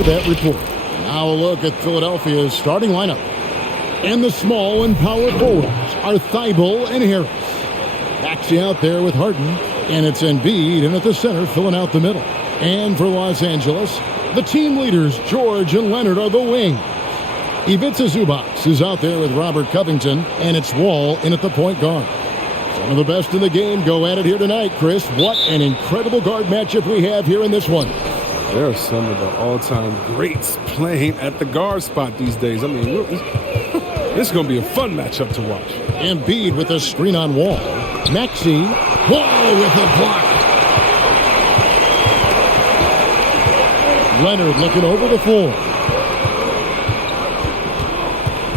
for that report. Now a look at Philadelphia's starting lineup. And the small and power forwards are Thibault and Harris. Maxey out there with Harden. And it's Embiid in at the center, filling out the middle. And for Los Angeles, the team leaders, George and Leonard, are the wing. Ivica Zubac is out there with Robert Covington. And it's Wall in at the point guard. Some of the best in the game go at it here tonight, Chris. What an incredible guard matchup we have here in this one. There are some of the all-time greats playing at the guard spot these days. I mean, this is going to be a fun matchup to watch. Embiid with a screen on Wall. Maxey, Wall with a block. Leonard looking over the floor.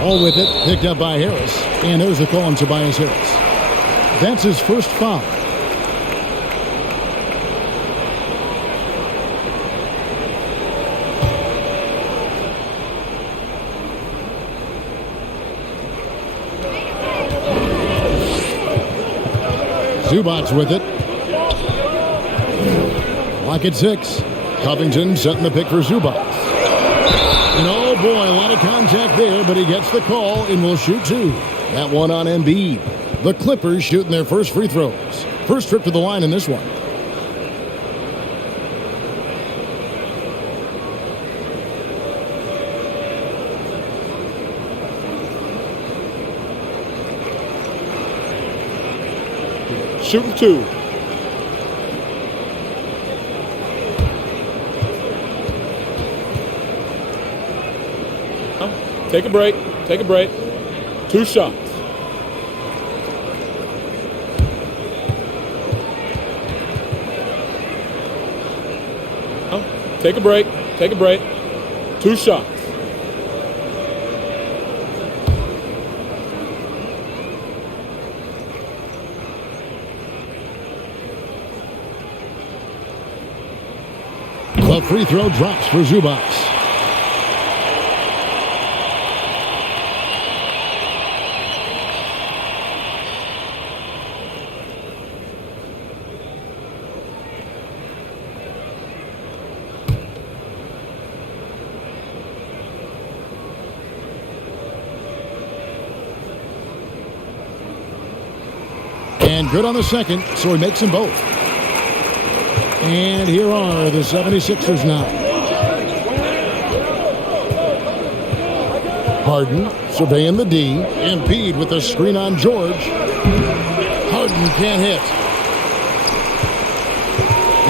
All with it, picked up by Harris. And there's a call on Tobias Harris. That's his first foul. Zubac with it. Lock at 6. Covington setting the pick for Zubac. And oh boy, a lot of contact there, but he gets the call and will shoot 2. That one on Embiid. The Clippers shooting their first free throws. First trip to the line in this one. Shooting 2. Take a break. Take a break. 2 shots. Take a break. Take a break. 2 shots. The free throw drops for Zubac. And good on the second, so he makes them both. And here are the 76ers now. Harden surveying the D. Embiid with a screen on George. Harden can't hit.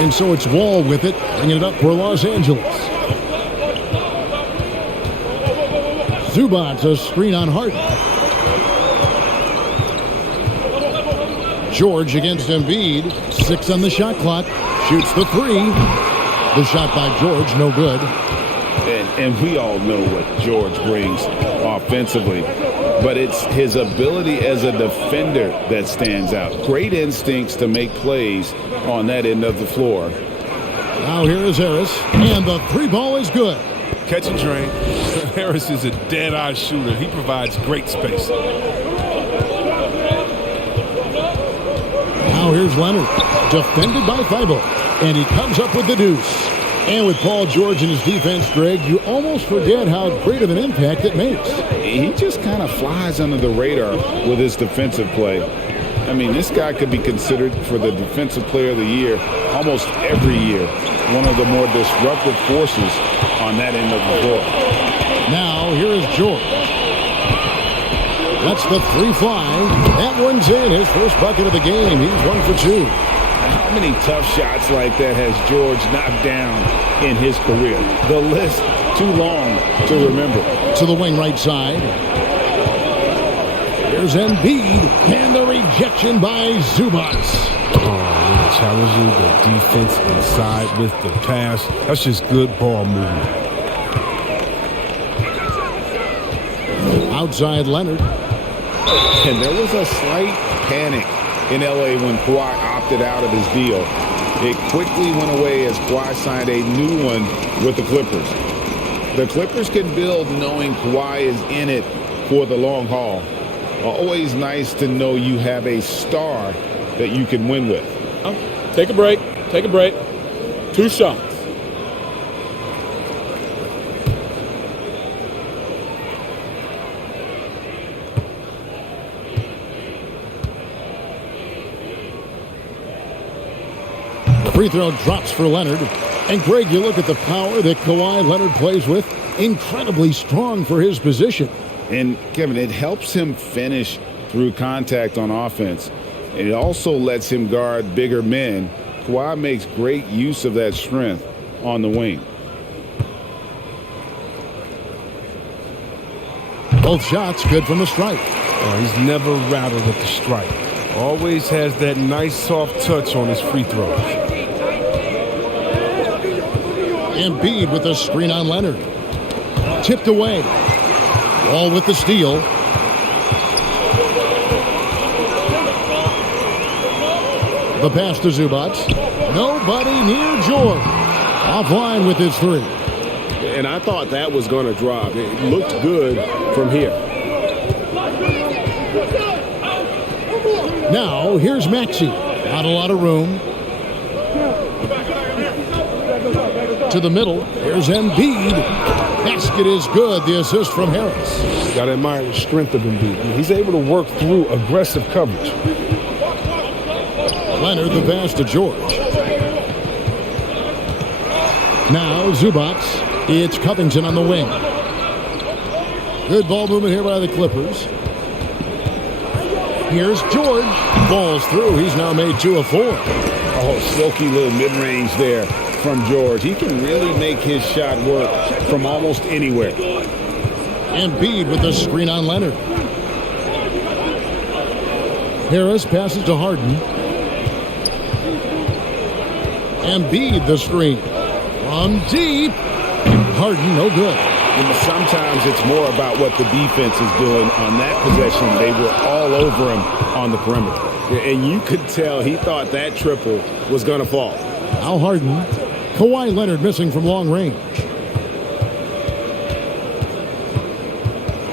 And so it's Wall with it, bringing it up for Los Angeles. Zubac, a screen on Harden. George against Embiid. 6 on the shot clock. Shoots the 3. The shot by George, no good. And we all know what George brings offensively. But it's his ability as a defender that stands out. Great instincts to make plays on that end of the floor. Now here is Harris. And the 3 ball is good. Catch and drain. Harris is a dead-eye shooter. He provides great space. Now here's Leonard, defended by Thibault, and he comes up with the deuce. And with Paul George in his defense, Greg, you almost forget how great of an impact it makes. He just kind of flies under the radar with his defensive play. I mean, this guy could be considered for the Defensive Player of the Year almost every year. One of the more disruptive forces on that end of the floor. Now here is George. That's the 3 fly. That one's in. His first bucket of the game. He's 1 for 2. How many tough shots like that has George knocked down in his career? The list too long to remember. To the wing right side. Here's Embiid. And the rejection by Zubac. Oh, challenging the defense inside with the pass. That's just good ball movement. Outside Leonard. And there was a slight panic in L.A. when Kawhi opted out of his deal. It quickly went away as Kawhi signed a new one with the Clippers. The Clippers can build knowing Kawhi is in it for the long haul. Always nice to know you have a star that you can win with. Take a break. Take a break. 2 shots. Free throw drops for Leonard. And Greg, you look at the power that Kawhi Leonard plays with. Incredibly strong for his position. And Kevin, it helps him finish through contact on offense. And it also lets him guard bigger men. Kawhi makes great use of that strength on the wing. Both shots good from the stripe. He's never rattled at the stripe. Always has that nice soft touch on his free throws. Embiid with the screen on Leonard. Tipped away. Wall with the steal. The pass to Zubac. Nobody near George. Offline with his three. And I thought that was going to drop. It looked good from here. Now, here's Maxey. Not a lot of room. To the middle. Here's Embiid. Basket is good. The assist from Harris. Got to admire the strength of Embiid. I mean, he's able to work through aggressive coverage. Leonard, the pass to George. Now, Zubac. It's Covington on the wing. Good ball movement here by the Clippers. Here's George. Ball's through. He's now made 2 of 4. Oh, silky little mid-range there from George. He can really make his shot work from almost anywhere. Embiid with the screen on Leonard. Harris passes to Harden. Embiid the screen. From deep. Harden, no good. And sometimes it's more about what the defense is doing. On that possession, they were all over him on the perimeter. And you could tell he thought that triple was going to fall. Now Harden. Kawhi Leonard missing from long range.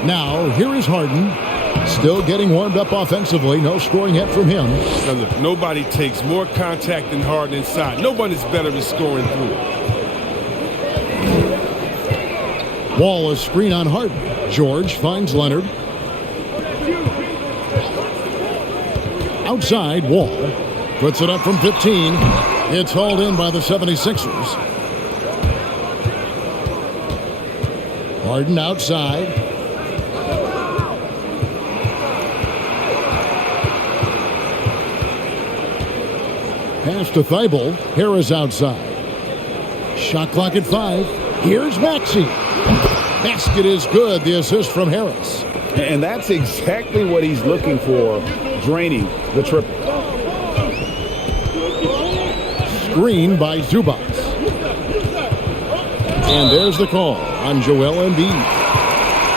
Now, here is Harden. Still getting warmed up offensively. No scoring yet from him. Now look, nobody takes more contact than Harden inside. Nobody's better at scoring through. Wall is screen on Harden. George finds Leonard. Outside, Wall puts it up from 15. It's hauled in by the 76ers. Harden outside. Pass to Thibault. Harris outside. Shot clock at 5. Here's Maxey. Basket is good. The assist from Harris. And that's exactly what he's looking for, draining the triple. Screen by Zubac. And there's the call on Joel Embiid.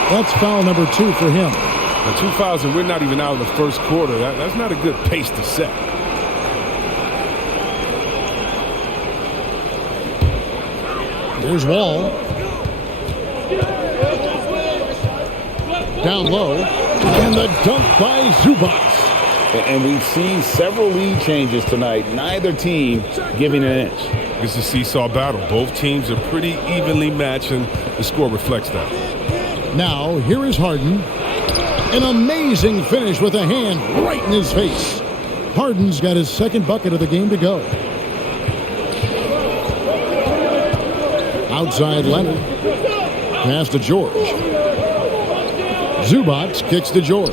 That's foul number 2 for him. Now, 2 fouls and we're not even out of the first quarter. That's not a good pace to set. There's Wall. Down low. And the dunk by Zubac. And we've seen several lead changes tonight. Neither team giving an inch. It's a seesaw battle. Both teams are pretty evenly matched, and the score reflects that. Now, here is Harden. An amazing finish with a hand right in his face. Harden's got his second bucket of the game to go. Outside Leonard. Pass to George. Zubac kicks to George.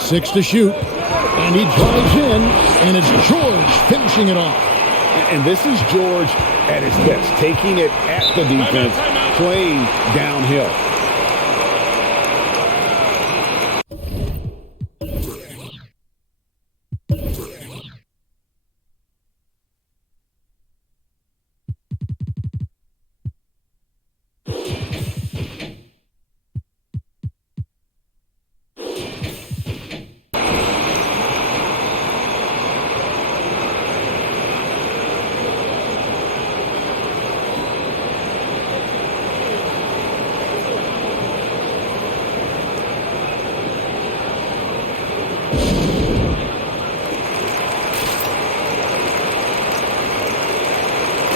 6 to shoot. And he drives in. And it's George finishing it off. And this is George at his best, taking it at the defense, playing downhill.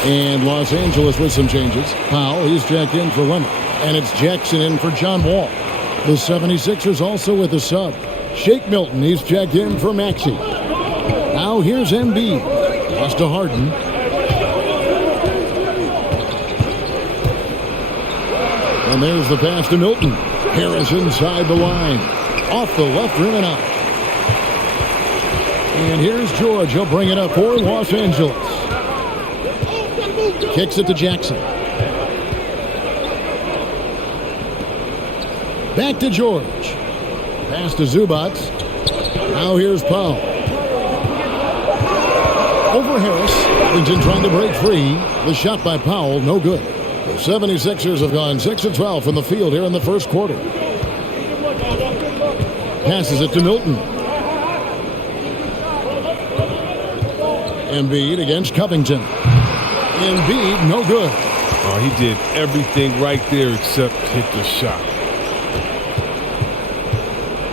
And Los Angeles with some changes. Powell, he's jacked in for Leonard. And it's Jackson in for John Wall. The 76ers also with a sub. Shake Milton, he's jacked in for Maxey. Now here's Embiid. Pass to Harden. And there's the pass to Milton. Harris inside the line. Off the left rim and out. And here's George. He'll bring it up for Los Angeles. Kicks it to Jackson. Back to George. Pass to Zubac. Now here's Powell. Over Harris. Covington trying to break free. The shot by Powell, no good. The 76ers have gone 6 of 12 from the field here in the first quarter. Passes it to Milton. Embiid against Covington. Embiid, no good. Oh, he did everything right there except hit the shot.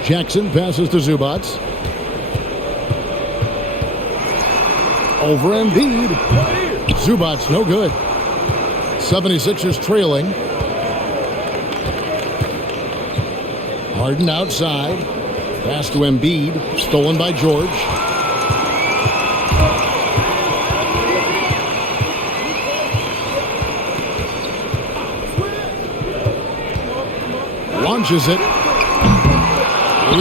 Jackson passes to Zubac. Over Embiid. Zubac, no good. 76ers trailing. Harden outside. Pass to Embiid. Stolen by George. Launches it.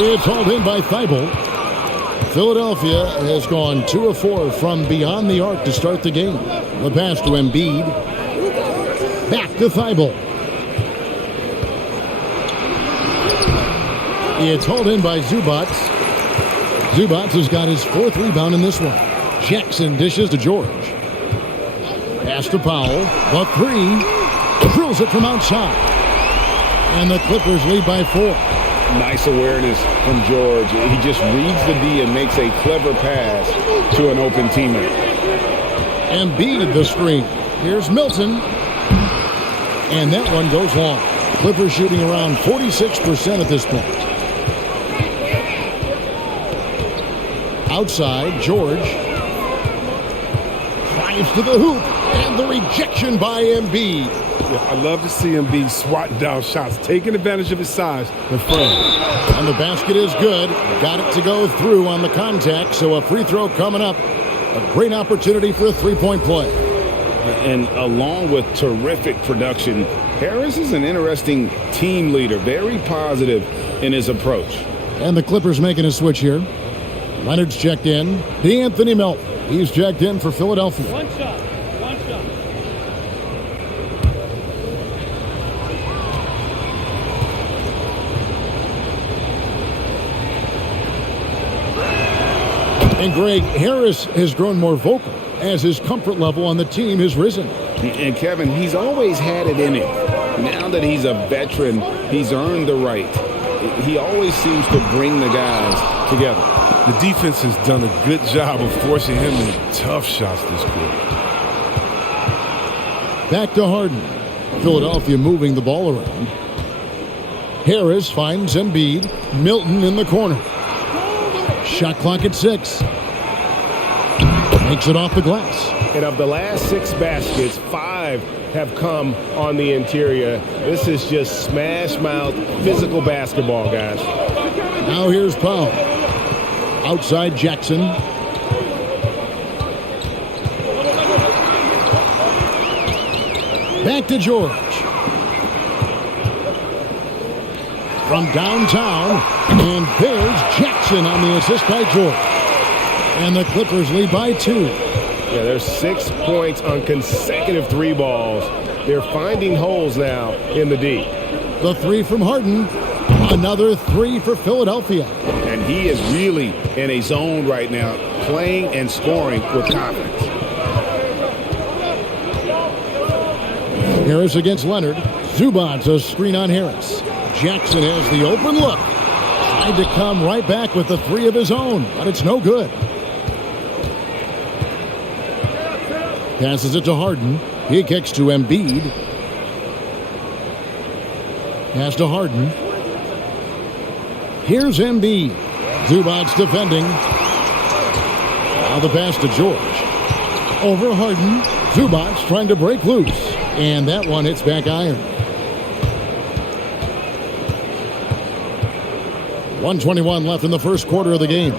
It's hauled in by Thibault. Philadelphia has gone 2 of 4 from beyond the arc to start the game. The pass to Embiid. Back to Thibault. It's hauled in by Zubac. Zubac has got his 4th rebound in this one. Jackson dishes to George. Pass to Powell. The 3. Drills it from outside. And the Clippers lead by 4. Nice awareness from George. He just reads the D and makes a clever pass to an open teammate. Embiid the screen. Here's Milton. And that one goes long. Clippers shooting around 46% at this point. Outside, George. Drives to the hoop. And the rejection by Embiid. Yeah, I love to see Embiid swatting down shots, taking advantage of his size and frame. And the basket is good. Got it to go through on the contact, so a free throw coming up. A great opportunity for a three-point play. And along with terrific production, Harris is an interesting team leader, very positive in his approach. And the Clippers making a switch here. Leonard's checked in. D'Anthony Melton. He's checked in for Philadelphia. One shot. And Greg, Harris has grown more vocal as his comfort level on the team has risen. And Kevin, he's always had it in him. Now that he's a veteran, he's earned the right. He always seems to bring the guys together. The defense has done a good job of forcing him into tough shots this quarter. Back to Harden. Philadelphia moving the ball around. Harris finds Embiid. Milton in the corner. Shot clock at 6. Makes it off the glass. And of the last 6 baskets, 5 have come on the interior. This is just smash-mouth physical basketball, guys. Now here's Powell. Outside Jackson. Back to George. From downtown. And there's Jackson on the assist by George. And the Clippers lead by 2. Yeah, there's 6 points on consecutive 3 balls. They're finding holes now in the D. The 3 from Harden. Another 3 for Philadelphia. And he is really in a zone right now, playing and scoring with confidence. Harris against Leonard. Zubac a screen on Harris. Jackson has the open look. Tried to come right back with the 3 of his own, but it's no good. Passes it to Harden. He kicks to Embiid. Pass to Harden. Here's Embiid. Zubac defending. Now the pass to George. Over Harden. Zubac trying to break loose. And that one hits back iron. 1:21 left in the first quarter of the game.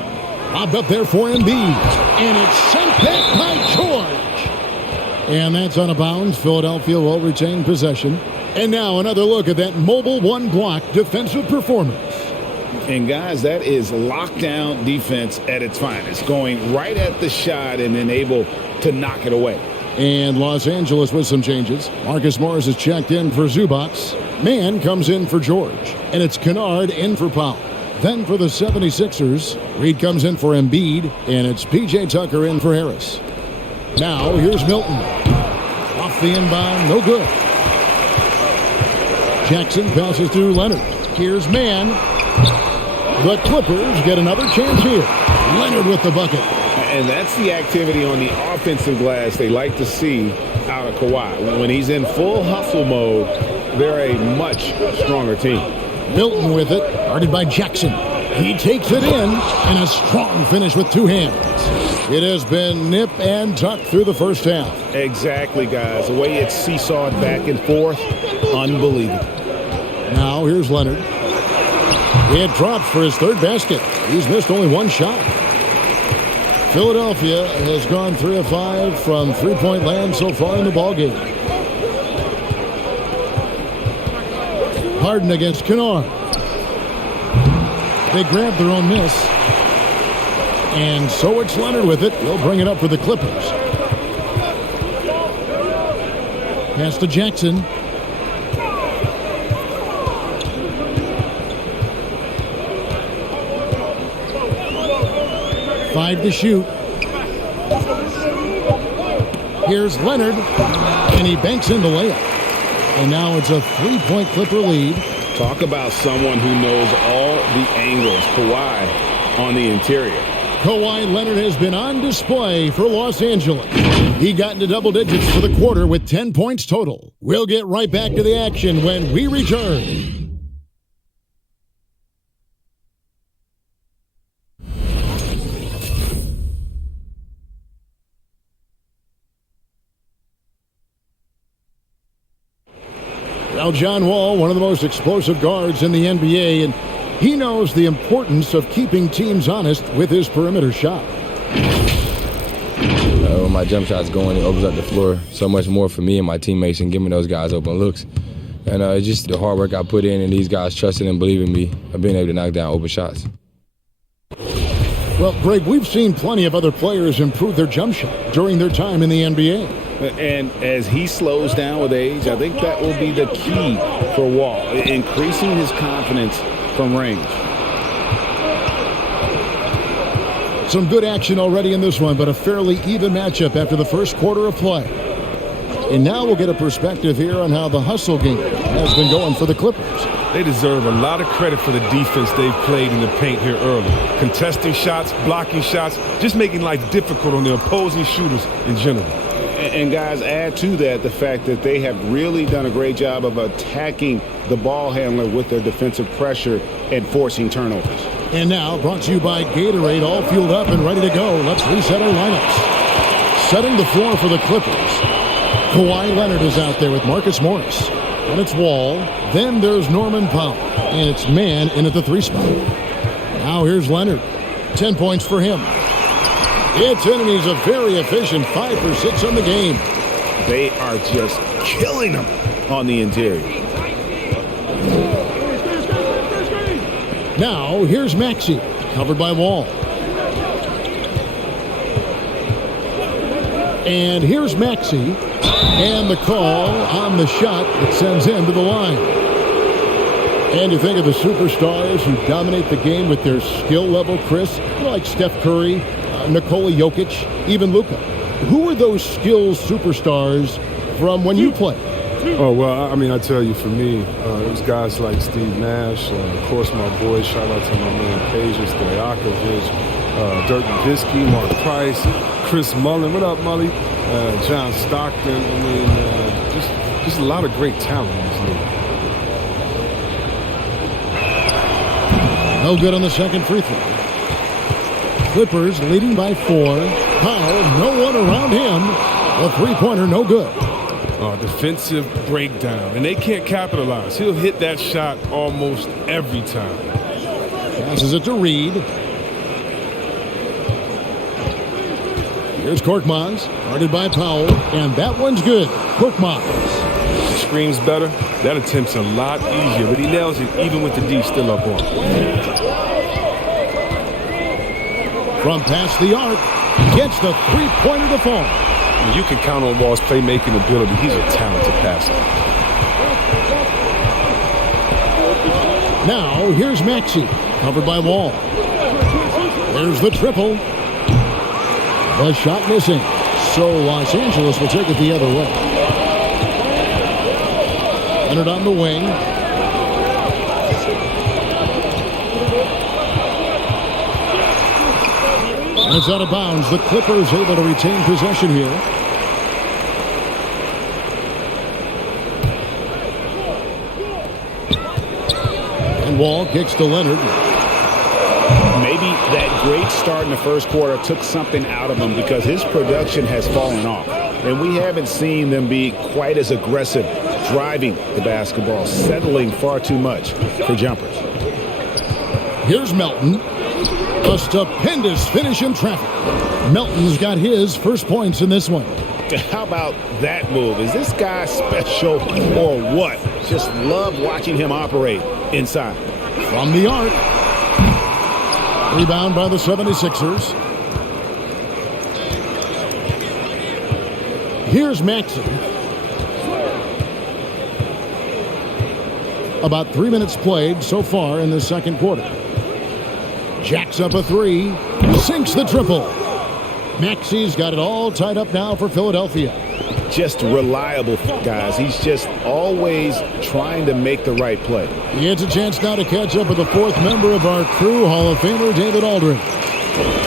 Lobbed up there for Embiid. And it's sent back by George. And that's out of bounds. Philadelphia will retain possession. And now another look at that mobile one-block defensive performance. And, guys, that is lockdown defense at its finest, going right at the shot and then able to knock it away. And Los Angeles with some changes. Marcus Morris is checked in for Zubats. Mann comes in for George. And it's Kennard in for Powell. Then for the 76ers, Reed comes in for Embiid. And it's P.J. Tucker in for Harris. Now here's Milton. Off the inbound, no good. Jackson passes to Leonard. Here's Mann. The Clippers get another chance here. Leonard with the bucket. And that's the activity on the offensive glass they like to see out of Kawhi. When he's in full hustle mode, they're a much stronger team. Milton with it, guarded by Jackson. He takes it in, and a strong finish with two hands. It has been nip and tuck through the first half. Exactly, guys. The way it's seesawed back and forth, unbelievable. Now here's Leonard. He had dropped for his third basket. He's missed only one shot. Philadelphia has gone 3 of 5 from three-point land so far in the ballgame. Harden against Kennard. They grab their own miss. And so it's Leonard with it. He'll bring it up for the Clippers. Pass to Jackson. Five to shoot. Here's Leonard, and he banks in the layup. And now it's a three-point Clipper lead. Talk about someone who knows all the angles. Kawhi on the interior. Kawhi Leonard has been on display for Los Angeles. He got into double digits for the quarter with 10 points total. We'll get right back to the action when we return. Now, John Wall, one of the most explosive guards in the NBA, and he knows the importance of keeping teams honest with his perimeter shot. When my jump shot's going, it opens up the floor so much more for me and my teammates and giving those guys open looks. And it's just the hard work I put in and these guys trusting and believing me of being able to knock down open shots. Well, Greg, we've seen plenty of other players improve their jump shot during their time in the NBA. And as he slows down with age, I think that will be the key for Wall, increasing his confidence from range. Some good action already in this one, but a fairly even matchup after the first quarter of play. And now we'll get a perspective here on how the hustle game has been going for the Clippers. They deserve a lot of credit for the defense they've played in the paint here early. Contesting shots, blocking shots, just making life difficult on the opposing shooters in general. And guys, add to that the fact that they have really done a great job of attacking the ball handler with their defensive pressure and forcing turnovers. And now, brought to you by Gatorade, all fueled up and ready to go. Let's reset our lineups. Setting the floor for the Clippers. Kawhi Leonard is out there with Marcus Morris. And it's Wall. Then there's Norman Powell. And it's Mann in at the 3 spot. Now here's Leonard. 10 points for him. It's in, and he's a very efficient 5 for 6 on the game. They are just killing them on the interior. Now, here's Maxey, covered by Wall. And here's Maxey, and the call on the shot that sends him to the line. And you think of the superstars who dominate the game with their skill level, Chris, like Steph Curry, Nikola Jokic, even Luka. Who are those skills superstars from when you played? Oh, well, I mean, I tell you, for me, it was guys like Steve Nash, of course, my boys, shout out to my man Peja Stojakovic, Dirk Nowitzki, Mark Price, Chris Mullin, what up, Mully? John Stockton, I mean, just a lot of great talent in this league. No good on the second free throw. Clippers leading by 4. Powell, no one around him. A three-pointer, no good. Defensive breakdown, and they can't capitalize. He'll hit that shot almost every time. Passes it to Reed. Here's Korkmaz, guarded by Powell, and that one's good. Korkmaz. Screams better. That attempt's a lot easier, but he nails it even with the D still up on. From past the arc, gets the three-pointer to fall. And you can count on Wall's playmaking ability. He's a talented passer. Now, here's Maxey, covered by Wall. There's the triple. The shot missing. So Los Angeles will take it the other way. Leonard on the wing. And it's out of bounds. The Clippers able to retain possession here. And Wall kicks to Leonard. Maybe that great start in the first quarter took something out of him because his production has fallen off. And we haven't seen them be quite as aggressive driving the basketball, settling far too much for jumpers. Here's Melton. A stupendous finish in traffic. Melton's got his first points in this one. How about that move? Is this guy special or what? Just love watching him operate inside. From the arc. Rebound by the 76ers. Here's Maxey. About 3 minutes played so far in the second quarter. Jacks up a three. Sinks the triple. Maxey's got it all tied up now for Philadelphia. Just reliable, guys. He's just always trying to make the right play. He gets a chance now to catch up with the fourth member of our crew, Hall of Famer David Aldridge.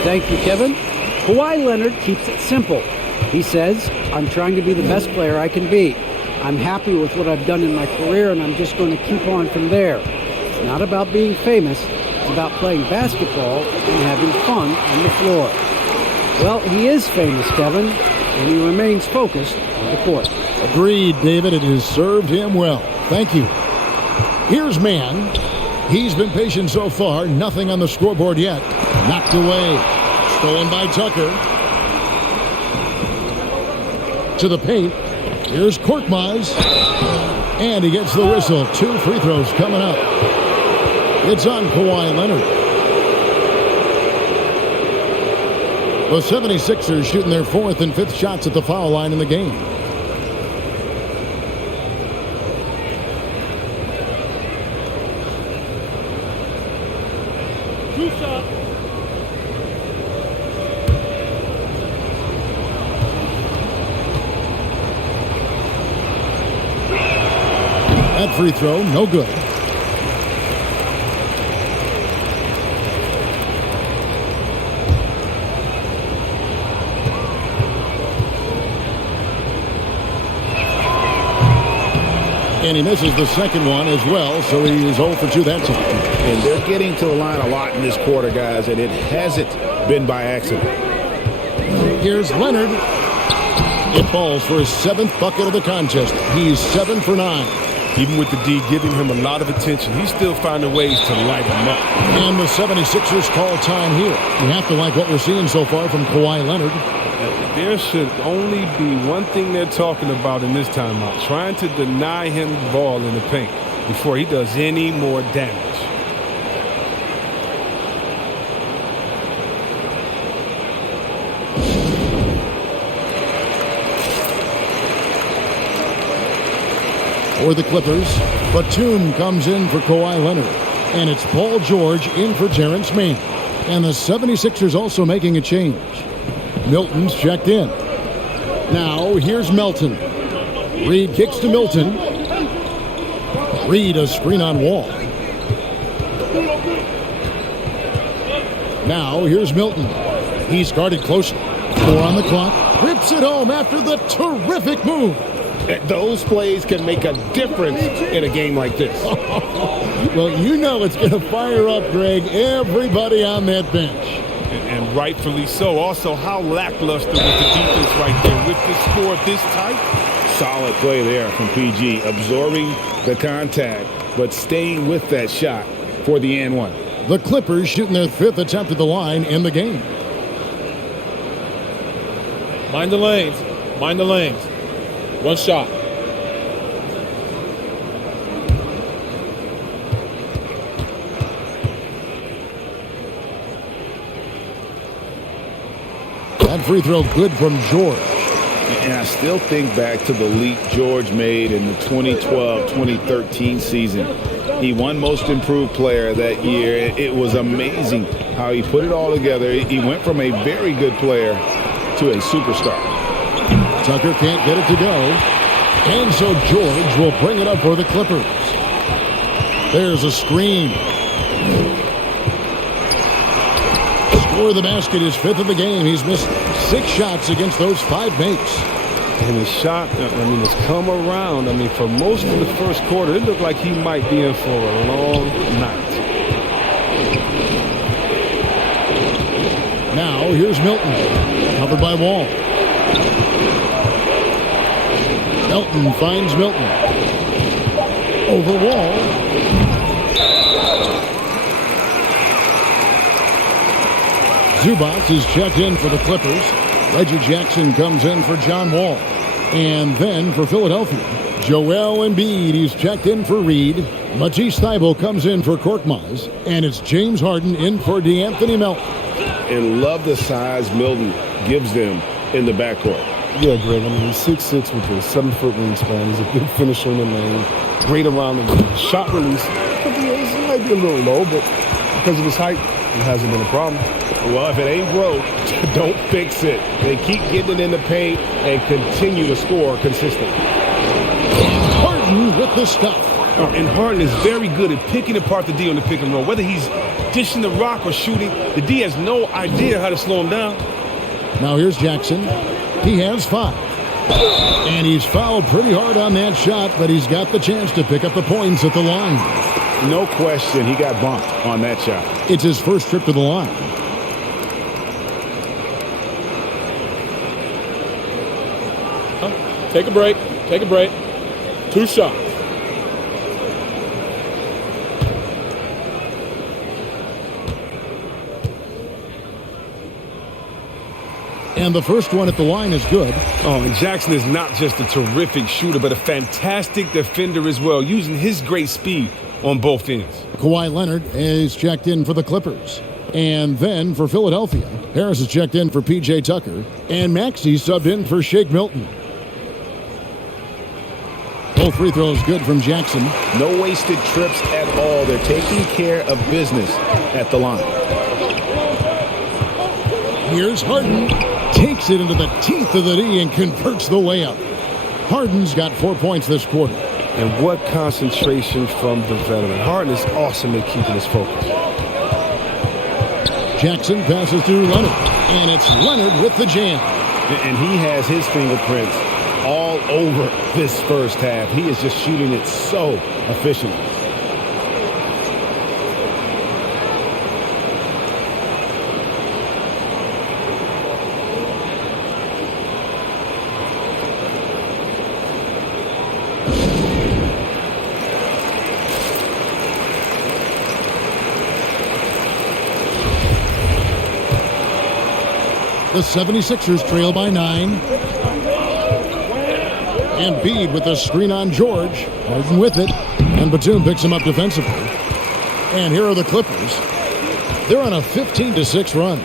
Thank you, Kevin. Kawhi Leonard keeps it simple. He says, I'm trying to be the best player I can be. I'm happy with what I've done in my career, and I'm just going to keep on from there. It's not about being famous. It's about playing basketball and having fun on the floor. Well, he is famous, Kevin, and he remains focused on the court. Agreed, David. It has served him well. Thank you. Here's Mann. He's been patient so far. Nothing on the scoreboard yet. Knocked away. Stolen by Tucker. To the paint. Here's Korkmaz. And he gets the whistle. 2 free throws coming up. It's on Kawhi Leonard. The 76ers shooting their 4th and 5th shots at the foul line in the game. That free throw, no good. And he misses the second one as well, so he is 0 for 2 that time. And they're getting to the line a lot in this quarter, guys, and it hasn't been by accident. Here's Leonard. It falls for his 7th bucket of the contest. He's 7 for 9. Even with the D giving him a lot of attention, he's still finding ways to light him up. And the 76ers call time here. You have to like what we're seeing so far from Kawhi Leonard. There should only be one thing they're talking about in this timeout, trying to deny him the ball in the paint before he does any more damage. For the Clippers, Batum comes in for Kawhi Leonard. And it's Paul George in for Terrence Mann. And the 76ers also making a change. Milton's checked in. Now, here's Melton. Reed kicks to Milton. Reed a screen on Wall. Now, here's Milton. He's guarded closely. 4 on the clock. Rips it home after the terrific move. Those plays can make a difference in a game like this. Well, you know it's going to fire up, Greg, everybody on that bench. And rightfully so. Also, how lackluster with the defense right there. With the score this tight. Solid play there from PG, absorbing the contact, but staying with that shot for the and one. The Clippers shooting their 5th attempt at the line in the game. Mind the lanes. Mind the lanes. One shot. That free throw good from George. And I still think back to the leap George made in the 2012-2013 season. He won Most Improved Player that year. It was amazing how he put it all together. He went from a very good player to a superstar. Tucker can't get it to go. And so George will bring it up for the Clippers. There's a screen. Score of the basket is 5th of the game. He's missed 6 shots against those 5 makes. And his shot, has come around. For most of the first quarter, it looked like he might be in for a long night. Now, here's Milton. Covered by Wall. Milton finds Milton. Over Wall. Zubac is checked in for the Clippers. Reggie Jackson comes in for John Wall. And then for Philadelphia, Joel Embiid, he's checked in for Reed. Matisse Thybulle comes in for Korkmaz. And it's James Harden in for DeAnthony Melton. And love the size Milton gives them in the backcourt. Yeah, Greg. He's 6'6" with a 7-foot wingspan. He's a good finisher in the lane. Great around the shot release. It might be a little low, but because of his height, it hasn't been a problem. Well, if it ain't broke, don't fix it. They keep getting it in the paint and continue to score consistently. Harden with the stuff. And Harden is very good at picking apart the D on the pick and roll. Whether he's dishing the rock or shooting, the D has no idea how to slow him down. Now here's Jackson. He has 5. And he's fouled pretty hard on that shot, but he's got the chance to pick up the points at the line. No question, he got bumped on that shot. It's his first trip to the line. Take a break. Take a break. 2 shots. And the first one at the line is good. Oh, and Jackson is not just a terrific shooter, but a fantastic defender as well, using his great speed on both ends. Kawhi Leonard is checked in for the Clippers. And then for Philadelphia, Harris is checked in for P.J. Tucker. And Maxey subbed in for Shake Milton. Both free throws good from Jackson. No wasted trips at all. They're taking care of business at the line. Here's Harden. Takes it into the teeth of the D and converts the layup. Harden's got 4 points this quarter. And what concentration from the veteran. Harden is awesome at keeping his focus. Jackson passes to Leonard. And it's Leonard with the jam. And he has his fingerprints all over this first half. He is just shooting it so efficiently. The 76ers trail by 9. Embiid with the screen on George. Harden with it. And Batum picks him up defensively. And here are the Clippers. They're on a 15-6 run.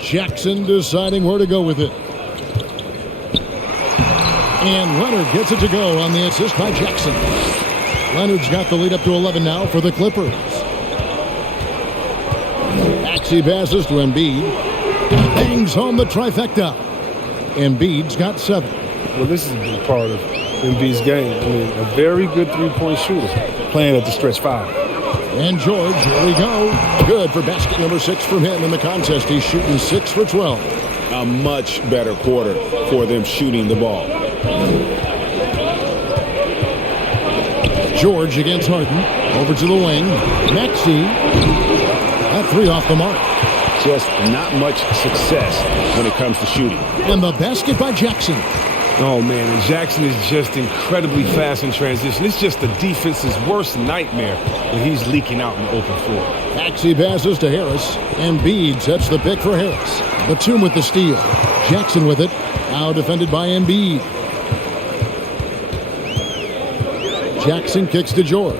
Jackson deciding where to go with it. And Leonard gets it to go on the assist by Jackson. Leonard's got the lead up to 11 now for the Clippers. Maxey passes to Embiid. Bangs home the trifecta. Embiid's got 7. Well, this is a big part of Embiid's game. A very good three-point shooter, playing at the stretch 5. And George, here we go. Good for basket number 6 from him in the contest. He's shooting 6 for 12. A much better quarter for them shooting the ball. George against Harden. Over to the wing. Maxey. That 3 off the mark. Just not much success when it comes to shooting. And the basket by Jackson. Oh, man, and Jackson is just incredibly fast in transition. It's just the defense's worst nightmare when he's leaking out in the open floor. Maxey passes to Harris. Embiid sets the pick for Harris. Batum with the steal. Jackson with it. Now defended by Embiid. Jackson kicks to George.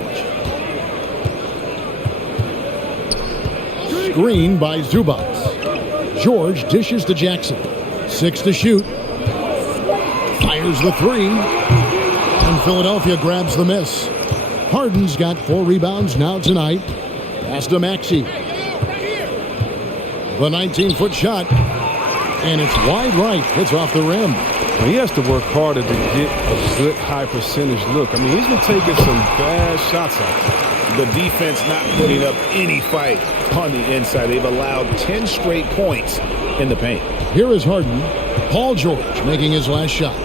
Screen by Zubac. George dishes to Jackson. 6 to shoot. Fires the 3. And Philadelphia grabs the miss. Harden's got 4 rebounds now tonight. Pass to Maxey. The 19-foot shot. And it's wide right. Hits off the rim. Now, he has to work harder to get a good high percentage look. I mean, he's been taking some bad shots out. The defense not putting up any fight on the inside. They've allowed 10 straight points in the paint. Here is Harden. Paul George making his last shot.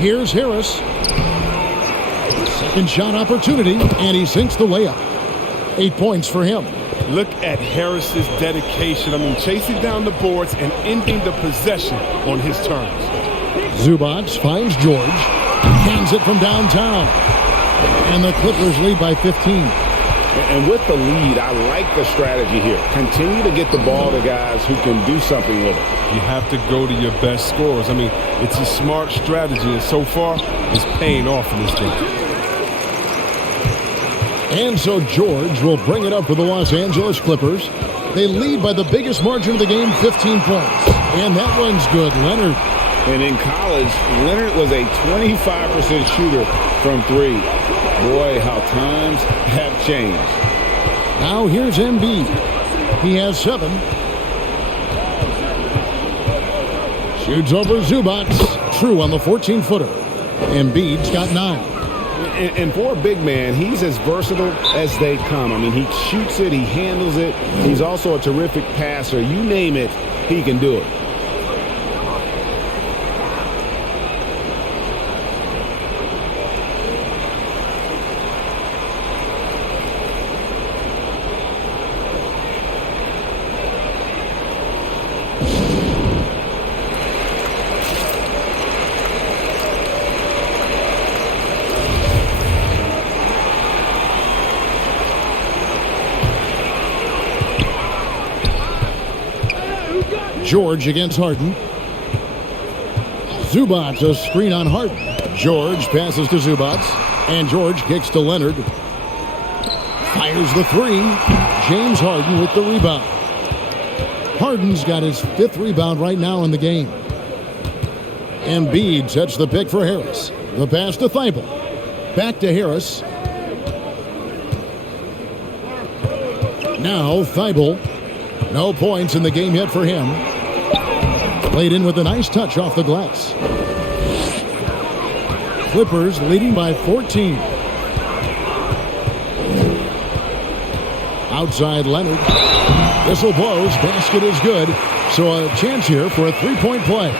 Here's Harris. Second shot opportunity, and he sinks the layup. 8 points for him. Look at Harris's dedication. I mean, chasing down the boards and ending the possession on his terms. Zubac finds George. Hands it from downtown. And the Clippers lead by 15. And with the lead, I like the strategy here. Continue to get the ball to guys who can do something with it. You have to go to your best scorers. I mean, it's a smart strategy, and so far, it's paying off in this game. And so George will bring it up for the Los Angeles Clippers. They lead by the biggest margin of the game, 15 points. And that one's good. Leonard. And in college, Leonard was a 25% shooter from 3. Boy, how times have changed. Now here's Embiid. He has 7. Shoots over Zubac. True on the 14-footer. Embiid's got 9. And for a big man, he's as versatile as they come. I mean, he shoots it, he handles it. He's also a terrific passer. You name it, he can do it. George against Harden. Zubac a screen on Harden. George passes to Zubac. And George kicks to Leonard. Fires the 3. James Harden with the rebound. Harden's got his 5th rebound right now in the game. Embiid sets the pick for Harris. The pass to Thibault. Back to Harris. Now Thibault. No points in the game yet for him. Played in with a nice touch off the glass. Clippers leading by 14. Outside Leonard. Whistle blows. Basket is good. So a chance here for a 3-point play.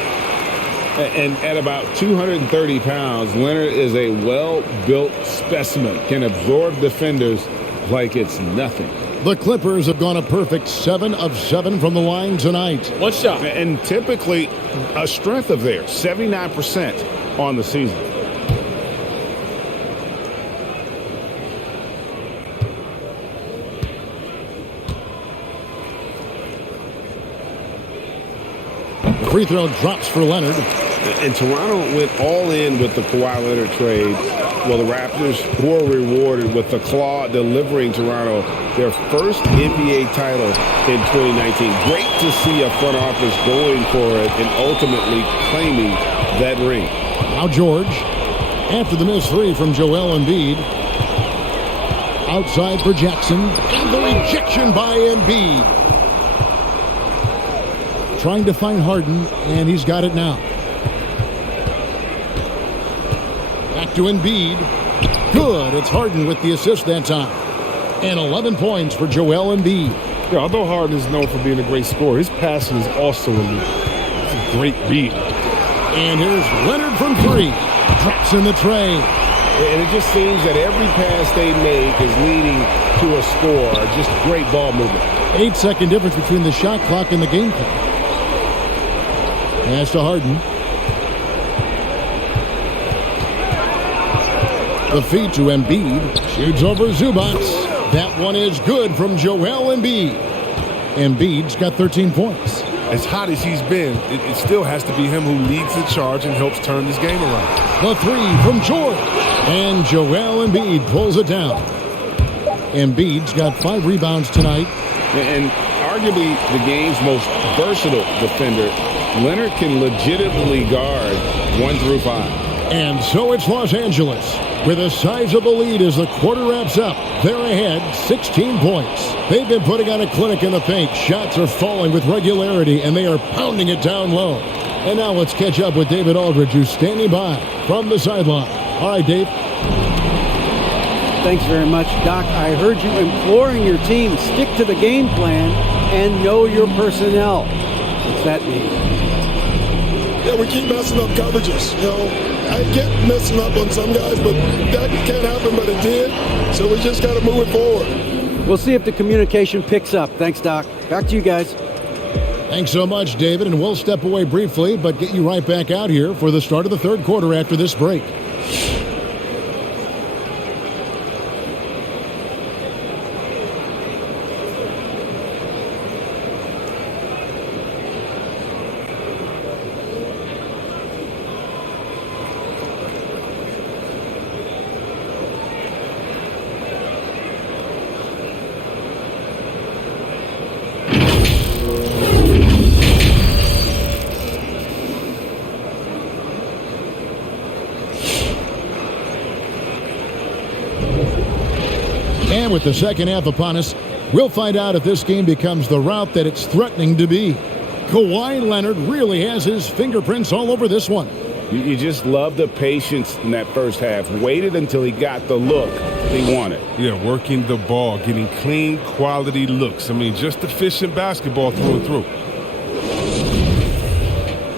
And at about 230 pounds, Leonard is a well-built specimen. Can absorb defenders like it's nothing. The Clippers have gone a perfect 7 of 7 from the line tonight. One shot. And typically a strength of theirs, 79% on the season. The free throw drops for Leonard. And Toronto went all in with the Kawhi Leonard trade. Well, the Raptors were rewarded with the claw delivering Toronto their first NBA title in 2019. Great to see a front office going for it and ultimately claiming that ring. Now George, after the missed 3 from Joel Embiid. Outside for Jackson. And the rejection by Embiid. Trying to find Harden, and he's got it now. Back to Embiid. Good. It's Harden with the assist that time. And 11 points for Joel Embiid. Yeah, although Harden is known for being a great scorer, his passing is also elite. It's a great beat. And here's Leonard from 3. Drops in the tray. And it just seems that every pass they make is leading to a score. Just great ball movement. 8-second difference between the shot clock and the game clock. Pass to Harden. The feed to Embiid. Shoots over Zubac. That one is good from Joel Embiid. Embiid's got 13 points. As hot as he's been, it still has to be him who leads the charge and helps turn this game around. The three from George. And Joel Embiid pulls it down. Embiid's got 5 rebounds tonight. And arguably the game's most versatile defender, Leonard can legitimately guard 1 through 5. And so it's Los Angeles with a sizable lead as the quarter wraps up. They're ahead 16 points. They've been putting on a clinic in the paint. Shots are falling with regularity, and they are pounding it down low. And now let's catch up with David Aldridge, who's standing by from the sideline. All right, Dave. Thanks very much, Doc. I heard you imploring your team, stick to the game plan and know your personnel. What's that mean? Yeah, we keep messing up coverages. I get messing up on some guys, but that can't happen, but it did. So we just got to move it forward. We'll see if the communication picks up. Thanks, Doc. Back to you guys. Thanks so much, David, and we'll step away briefly, but get you right back out here for the start of the third quarter after this break. And with the second half upon us, we'll find out if this game becomes the route that it's threatening to be. Kawhi Leonard really has his fingerprints all over this one. You just love the patience in that first half. Waited until he got the look he wanted. Yeah, working the ball, getting clean, quality looks. I mean, just efficient basketball through and through.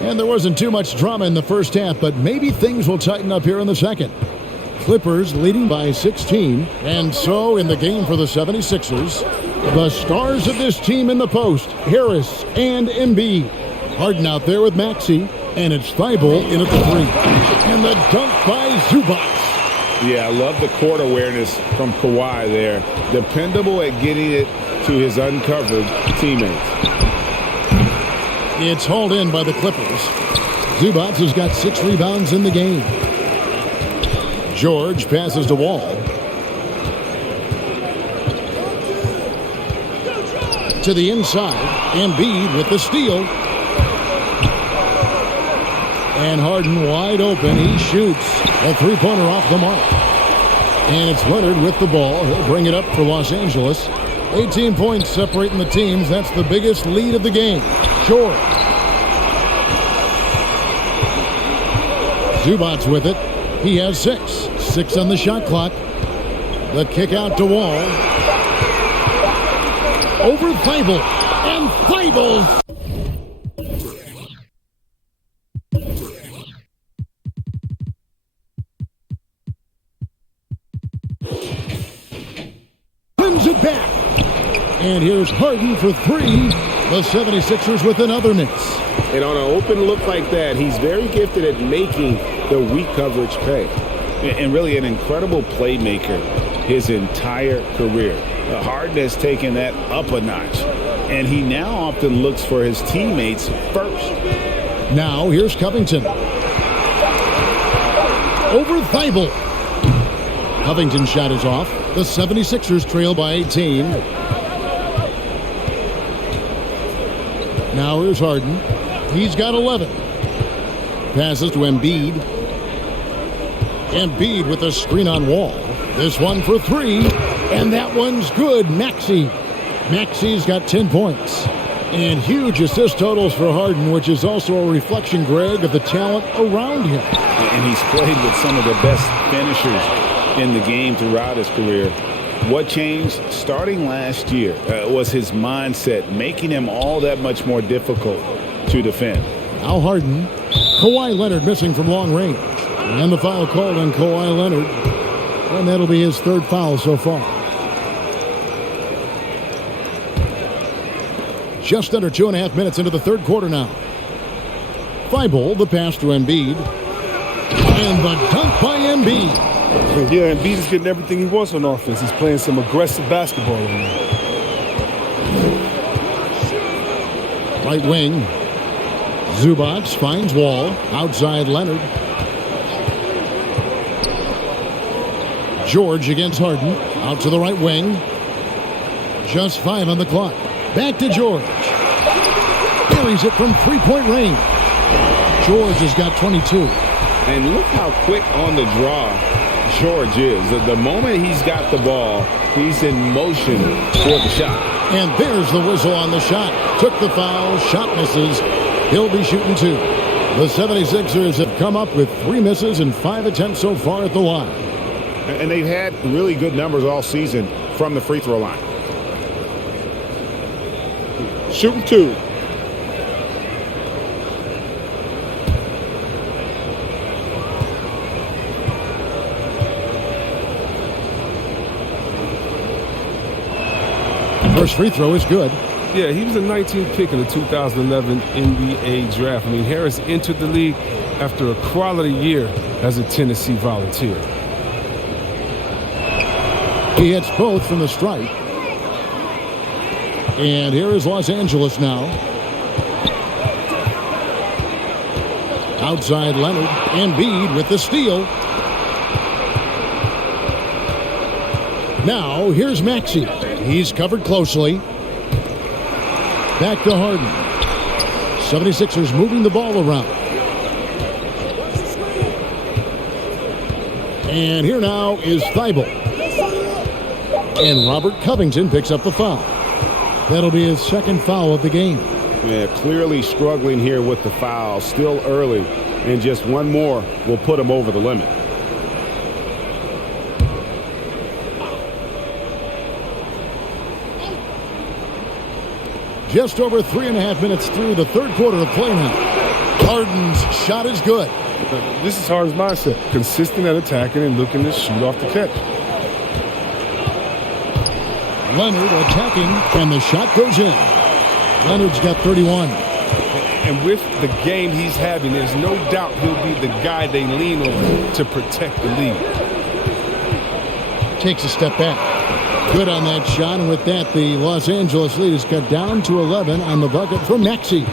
And there wasn't too much drama in the first half, but maybe things will tighten up here in the second. Clippers leading by 16. And so in the game for the 76ers, the stars of this team in the post, Harris and Embiid. Harden out there with Maxey, and it's Thibault in at the 3. And the dunk by Zubac. Yeah, I love the court awareness from Kawhi there. Dependable at getting it to his uncovered teammates. It's hauled in by the Clippers. Zubac has got 6 rebounds in the game. George passes to Wall. To the inside. Embiid with the steal. And Harden wide open. He shoots a 3-pointer off the mark. And it's Leonard with the ball. He'll bring it up for Los Angeles. 18 points separating the teams. That's the biggest lead of the game. George. Zubac with it. He has 6. 6 on the shot clock. The kick out to Wall. Over Thibault. And Thibault. Turns it back. And here's Harden for 3. The 76ers with another miss. And on an open look like that, he's very gifted at making the weak coverage pay. And really an incredible playmaker his entire career. Harden has taken that up a notch. And he now often looks for his teammates first. Now here's Covington. Over Thibault. Covington's shot is off. The 76ers trail by 18. Now here's Harden. He's got 11. Passes to Embiid. Embiid with a screen on Wall. This one for 3. And that one's good. Maxey's got 10 points. And huge assist totals for Harden, which is also a reflection, Greg, of the talent around him. And he's played with some of the best finishers in the game throughout his career. What changed starting last year was his mindset, making him all that much more difficult to defend. Now Harden. Kawhi Leonard missing from long range. And the foul called on Kawhi Leonard. And that'll be his 3rd foul so far. Just under 2.5 minutes into the 3rd quarter now. Thibault, the pass to Embiid. And the dunk by Embiid. Yeah, Embiid is getting everything he wants on offense. He's playing some aggressive basketball right now. Right wing. Zubac finds Wall. Outside Leonard. George against Harden. Out to the right wing. Just 5 on the clock. Back to George. Buries it from three-point range. George has got 22. And look how quick on the draw George is. The moment he's got the ball, he's in motion for the shot. And there's the whistle on the shot. Took the foul. Shot misses. He'll be shooting 2. The 76ers have come up with 3 misses and 5 attempts so far at the line. And they've had really good numbers all season from the free throw line. Shooting 2. First free throw is good. Yeah, he was a 19th pick in the 2011 NBA draft. I mean, Harris entered the league after a quality year as a Tennessee Volunteer. He hits both from the stripe. And here is Los Angeles now. Outside Leonard. Embiid with the steal. Now here's Maxey. He's covered closely. Back to Harden. 76ers moving the ball around. And here now is Thibault. And Robert Covington picks up the foul. That'll be his second foul of the game. Yeah, clearly struggling here with the foul. Still early. And just one more will put him over the limit. Just over 3.5 minutes through the third quarter of play now. Harden's shot is good. This is Harden's mindset. Consistent at attacking and looking to shoot off the catch. Leonard attacking, and the shot goes in. Leonard's got 31. And with the game he's having, there's no doubt he'll be the guy they lean on to protect the lead. Takes a step back. Good on that shot, and with that, the Los Angeles lead is cut down to 11 on the bucket for Maxey.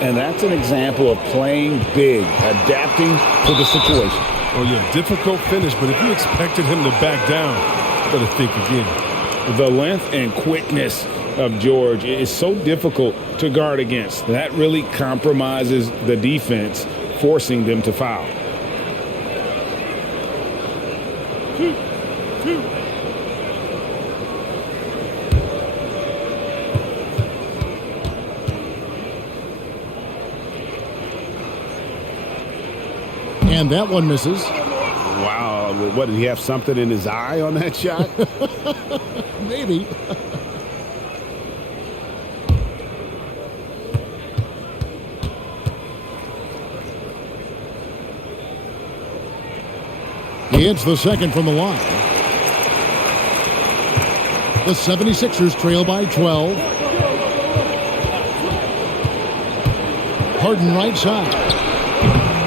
And that's an example of playing big, adapting to the situation. Oh, yeah, difficult finish, but if you expected him to back down, you better think again. The length and quickness of George is so difficult to guard against. That really compromises the defense, forcing them to foul. And that one misses. Wow. What, did he have something in his eye on that shot? Maybe. He hits the second from the line. The 76ers trail by 12. Harden right side.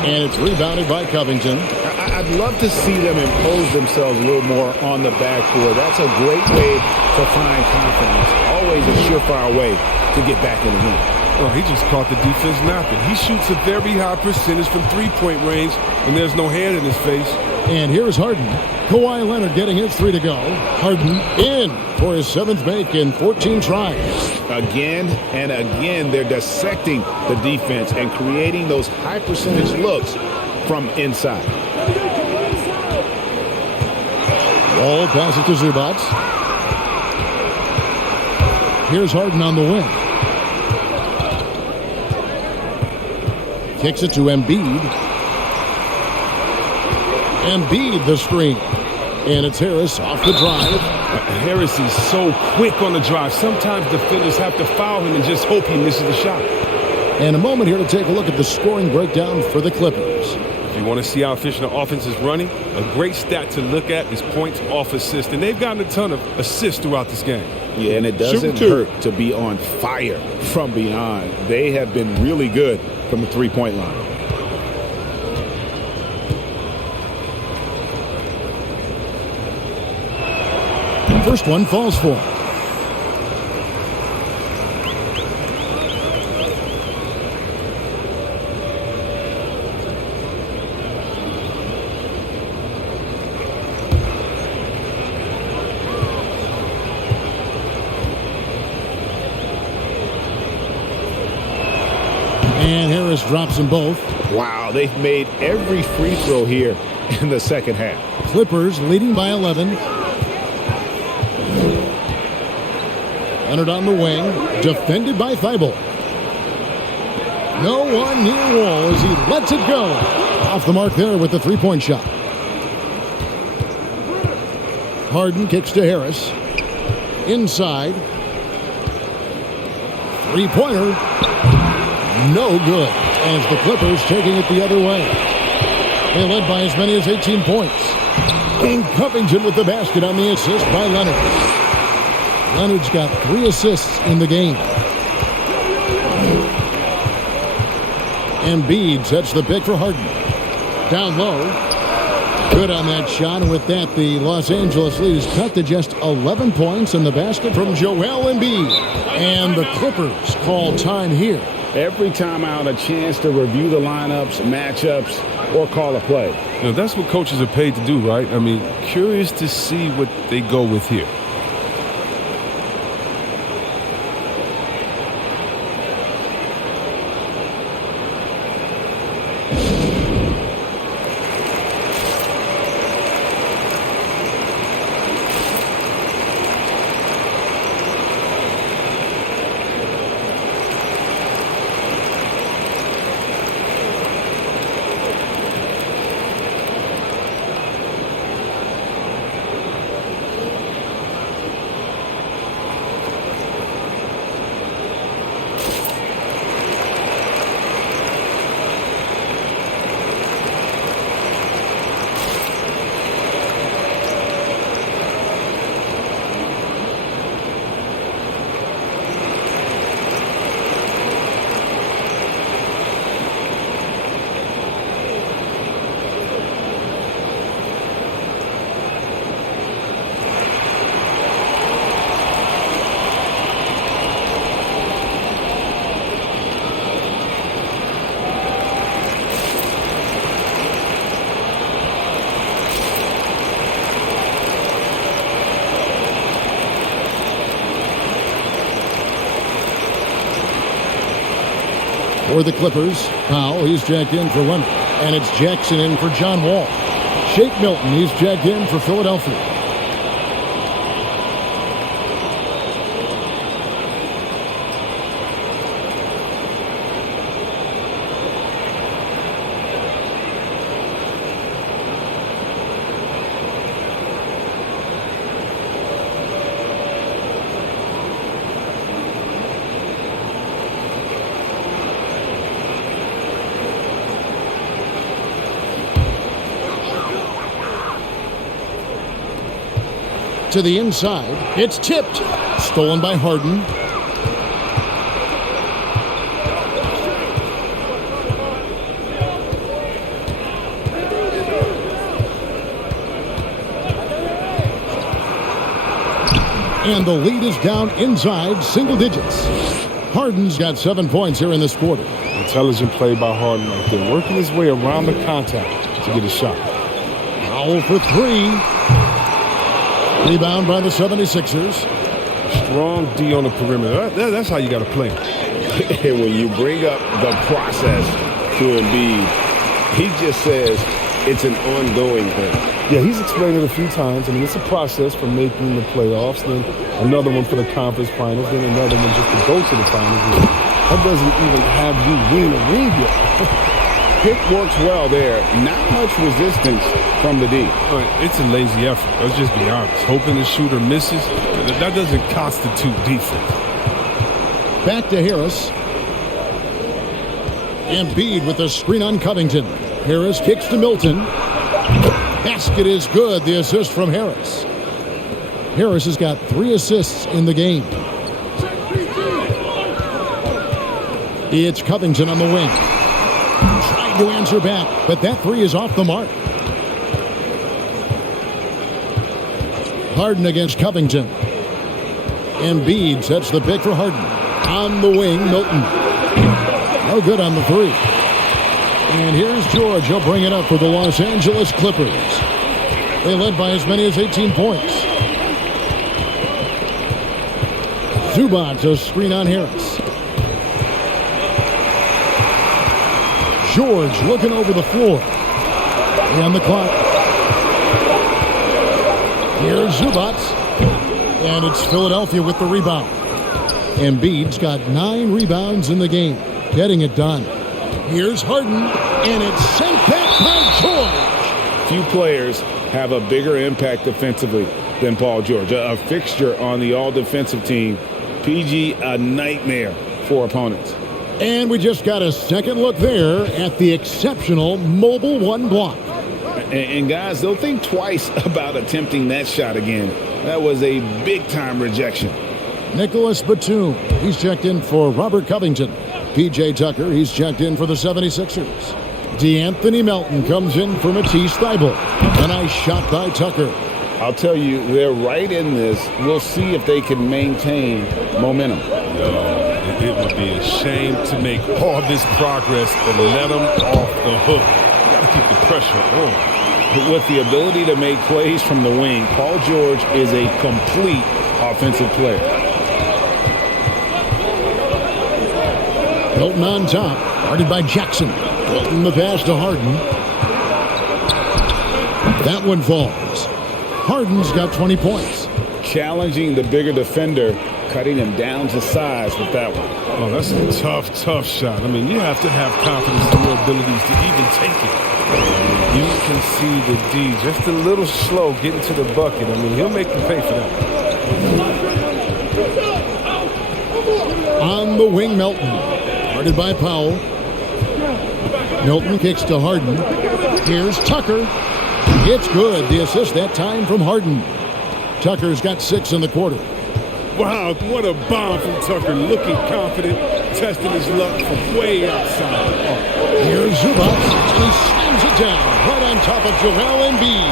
And it's rebounded by Covington. I'd love to see them impose themselves a little more on the backboard. That's a great way to find confidence. Always a surefire way to get back in the game. Oh, he just caught the defense napping. He shoots a very high percentage from three-point range, and there's no hand in his face. And here's Harden. Kawhi Leonard getting his 3 to go. Harden in for his 7th make in 14 tries. Again and again, they're dissecting the defense and creating those high percentage looks from inside. Wall passes to Zubac. Here's Harden on the wing. Kicks it to Embiid. Embiid the screen. And it's Harris off the drive. Harris is so quick on the drive. Sometimes defenders have to foul him and just hope he misses the shot. And a moment here to take a look at the scoring breakdown for the Clippers. If you want to see how efficient the offense is running, a great stat to look at is points off assist. And they've gotten a ton of assists throughout this game. Yeah, and it doesn't hurt to be on fire from beyond. They have been really good from the three-point line. first one falls for him. And Harris drops them both. Wow, they've made every free throw here in the second half. Clippers leading by 11. Leonard on the wing, defended by Thibault. No one near Wall as he lets it go. Off the mark there with the three-point shot. Harden kicks to Harris. Inside. Three-pointer. No good. As the Clippers taking it the other way. They led by as many as 18 points. And Covington with the basket on the assist by Leonard. Leonard's got 3 assists in the game. Embiid sets the pick for Harden. Down low. Good on that shot. And with that, the Los Angeles lead is cut to just 11 points. And the basket from Joel Embiid. And the Clippers call time here. Every timeout, a chance to review the lineups, matchups, or call a play. You know, that's what coaches are paid to do, right? I mean, curious to see what they go with here. For the Clippers, Powell, he's jacked in for Leonard. And it's Jackson in for John Wall. Shake Milton, he's jacked in for Philadelphia. To the inside. It's tipped. Stolen by Harden. And the lead is down inside single digits. Harden's got 7 points here in this quarter. Intelligent play by Harden right there, working his way around the contact to get a shot. Powell for 3. Rebound by the 76ers. Strong D on the perimeter. That's how you got to play. And when you bring up the process to Embiid, he just says it's an ongoing thing. Yeah, he's explained it a few times. I mean, it's a process for making the playoffs, then another one for the conference finals, then another one just to go to the finals. That doesn't even have you win a ring yet. Pick works well there. Not much resistance from the D. It's a lazy effort. Let's just be honest. Hoping the shooter misses, that doesn't constitute defense. Back to Harris. Embiid with a screen on Covington. Harris kicks to Milton. Basket is good. The assist from Harris. Harris has got 3 assists in the game. It's Covington on the wing. Trying to answer back, but that 3 is off the mark. Harden against Covington. Embiid sets the pick for Harden. On the wing, Milton. No good on the three. And here's George. He'll bring it up for the Los Angeles Clippers. They led by as many as 18 points. Zubac, a screen on Harris. George looking over the floor. And the clock. Here's Zubac. And it's Philadelphia with the rebound. Embiid's got 9 rebounds in the game. Getting it done. Here's Harden. And it's sent back by George. Few players have a bigger impact defensively than Paul George. A fixture on the all-defensive team. PG, a nightmare for opponents. And we just got a second look there at the exceptional mobile one block. And guys, they'll think twice about attempting that shot again. That was a big-time rejection. Nicholas Batum, he's checked in for Robert Covington. P.J. Tucker, he's checked in for the 76ers. DeAnthony Melton comes in for Matisse Thybulle. A nice shot by Tucker. I'll tell you, they're right in this. We'll see if they can maintain momentum. It would be a shame to make all this progress and let them off the hook. You got to keep the pressure on. With the ability to make plays from the wing, Paul George is a complete offensive player. Milton on top, guarded by Jackson. Milton the pass to Harden. That one falls. Harden's got 20 points. Challenging the bigger defender, cutting him down to size with that one. Oh, that's a tough shot. I mean, you have to have confidence in your abilities to even take it. You can see the D just a little slow getting to the bucket. I mean, he'll make you pay for that. On the wing, Milton. Guarded by Powell. Milton kicks to Harden. Here's Tucker. It's good. The assist that time from Harden. Tucker's got 6 in the quarter. Wow, what a bomb from Tucker. Looking confident, testing his luck from way outside. Here's Zubac. He slams it down right on top of Joel Embiid.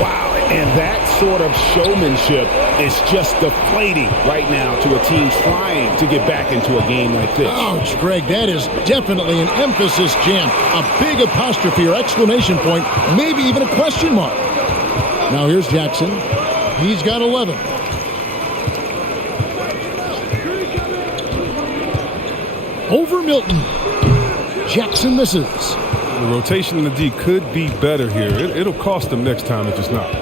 Wow, and that sort of showmanship is just deflating right now to a team trying to get back into a game like this. Ouch, Greg, that is definitely an emphasis jam. A big apostrophe or exclamation point, maybe even a question mark. Now here's Jackson. He's got 11. Over Milton. Jackson misses. The rotation in the D could be better here. It'll cost them next time if it's not.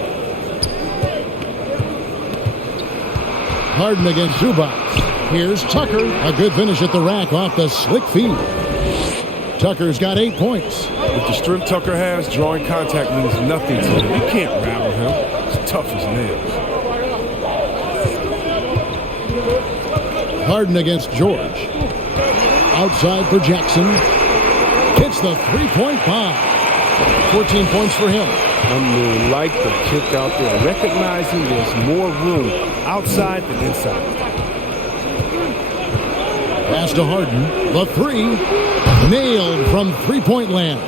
Harden against Zubac. Here's Tucker. A good finish at the rack off the slick feed. Tucker's got 8 points. With the strength Tucker has, drawing contact means nothing to him. You can't rattle him. It's tough as nails. Harden against George. Outside for Jackson. Hits the three-point bomb. 14 points for him. I mean, like the kick out there, recognizing there's more room outside than inside. Pass to Harden. The three. Nailed from three-point land.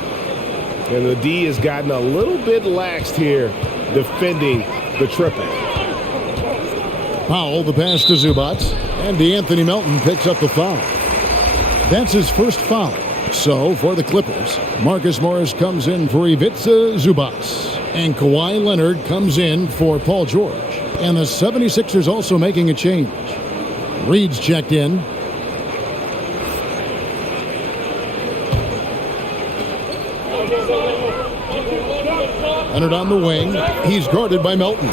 And the D has gotten a little bit laxed here defending the triple. Powell, the pass to Zubac. And DeAnthony Melton picks up the foul. That's his first foul. So, for the Clippers, Marcus Morris comes in for Ivica Zubac. And Kawhi Leonard comes in for Paul George. And the 76ers also making a change. Reed's checked in. Leonard on the wing. He's guarded by Melton.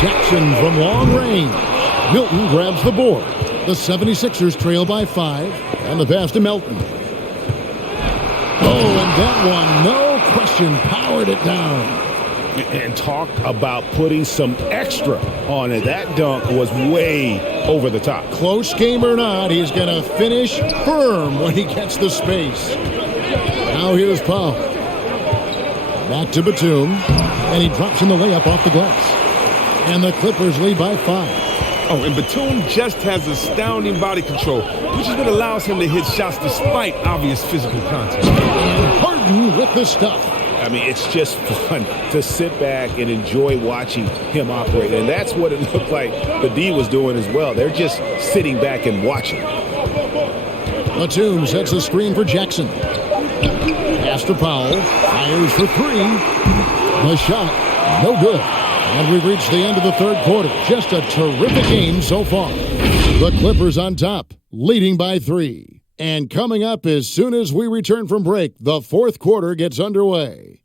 Jackson from long range. Milton grabs the board. The 76ers trail by 5. And the pass to Melton. Oh, and that one, no question, powered it down. And talk about putting some extra on it. That dunk was way over the top. Close game or not, he's going to finish firm when he gets the space. Now here's Powell. Back to Batum. And he drops in the layup off the glass. And the Clippers lead by 5. Oh, and Batum just has astounding body control, which is what allows him to hit shots despite obvious physical contact. And Harden with the stuff. I mean, it's just fun to sit back and enjoy watching him operate. And that's what it looked like the D was doing as well. They're just sitting back and watching. Batum sets the screen for Jackson. Pass to Powell. Fires for three. The shot, no good. And we've reached the end of the third quarter. Just a terrific game so far. The Clippers on top, leading by 3. And coming up as soon as we return from break, the fourth quarter gets underway.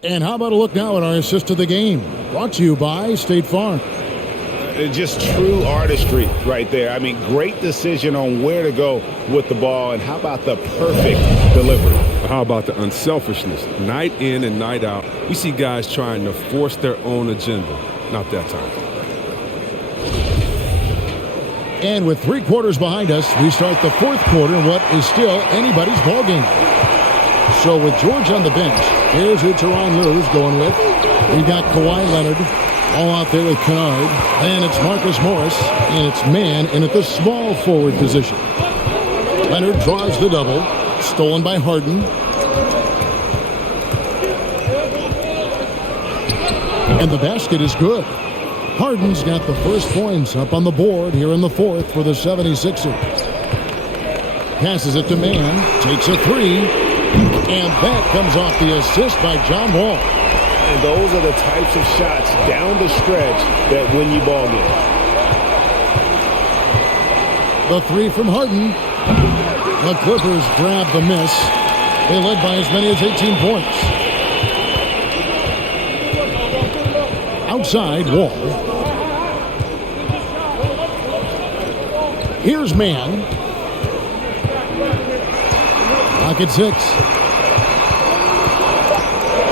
And how about a look now at our assist of the game? Brought to you by State Farm. Just true artistry right there. I mean, great decision on where to go with the ball, and how about the perfect delivery? How about the unselfishness? Night in and night out, we see guys trying to force their own agenda. Not that time. And with 3 quarters behind us, we start the fourth quarter in what is still anybody's ballgame. So with George on the bench, here's who Tyronn Lue's going with. We've got Kawhi Leonard all out there with Kennard. Then it's Marcus Morris, and it's man in at the small forward position. Leonard draws the double. Stolen by Harden. And the basket is good. Harden's got the first points up on the board here in the fourth for the 76ers. Passes it to Mann. Takes a three. And that comes off the assist by John Wall. And those are the types of shots down the stretch that win you ball games. The three from Harden. The Clippers grab the miss. They led by as many as 18 points. Outside, Wall. Here's Mann. Pocket 6.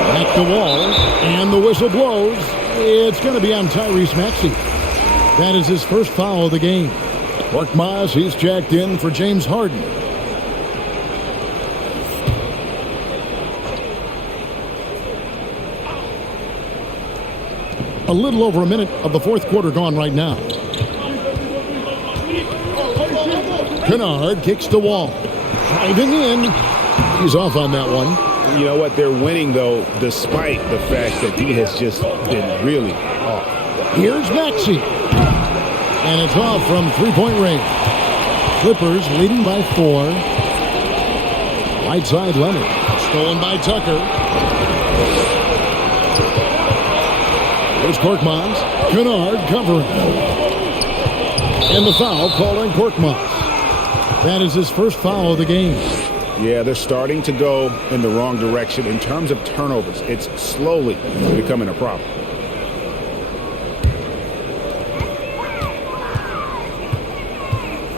Back to Wall. And the whistle blows. It's going to be on Tyrese Maxey. That is his first foul of the game. Korkmaz, he's jacked in for James Harden. A little over a minute of the fourth quarter gone right now. Kennard kicks the Wall. Driving in. He's off on that one. You know what? They're winning, though, despite the fact that he has just been really off. Here's Maxey. And it's off from three-point range. Clippers leading by 4. Right side Leonard. Stolen by Tucker. There's Korkmaz. Kennard covering. And the foul called on Korkmaz. That is his first foul of the game. Yeah, they're starting to go in the wrong direction in terms of turnovers. It's slowly becoming a problem.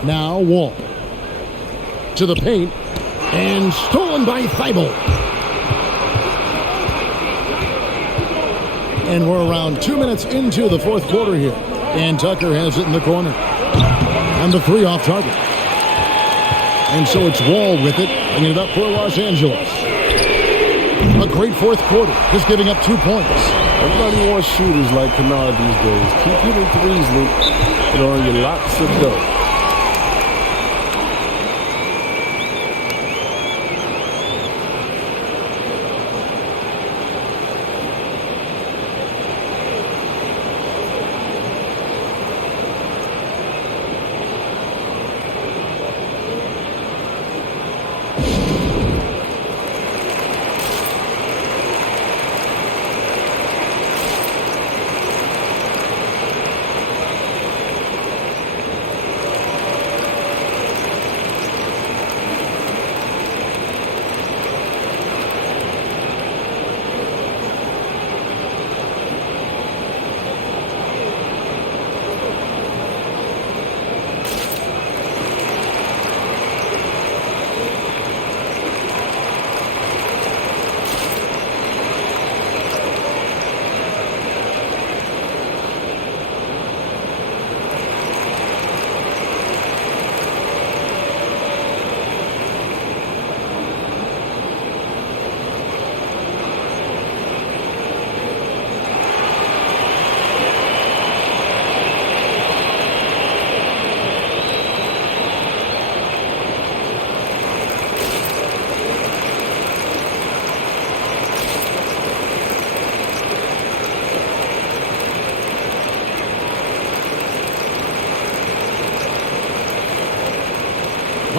Now Wall. To the paint. And stolen by Thibault. And we're around 2 minutes into the fourth quarter here. And Tucker has it in the corner. And the three off target. And so it's Wall with it, bringing it up for Los Angeles. A great fourth quarter, just giving up 2 points. Everybody wants shooters like Kennard these days. Keep hitting threes, Luke. It'll earn you lots of dough.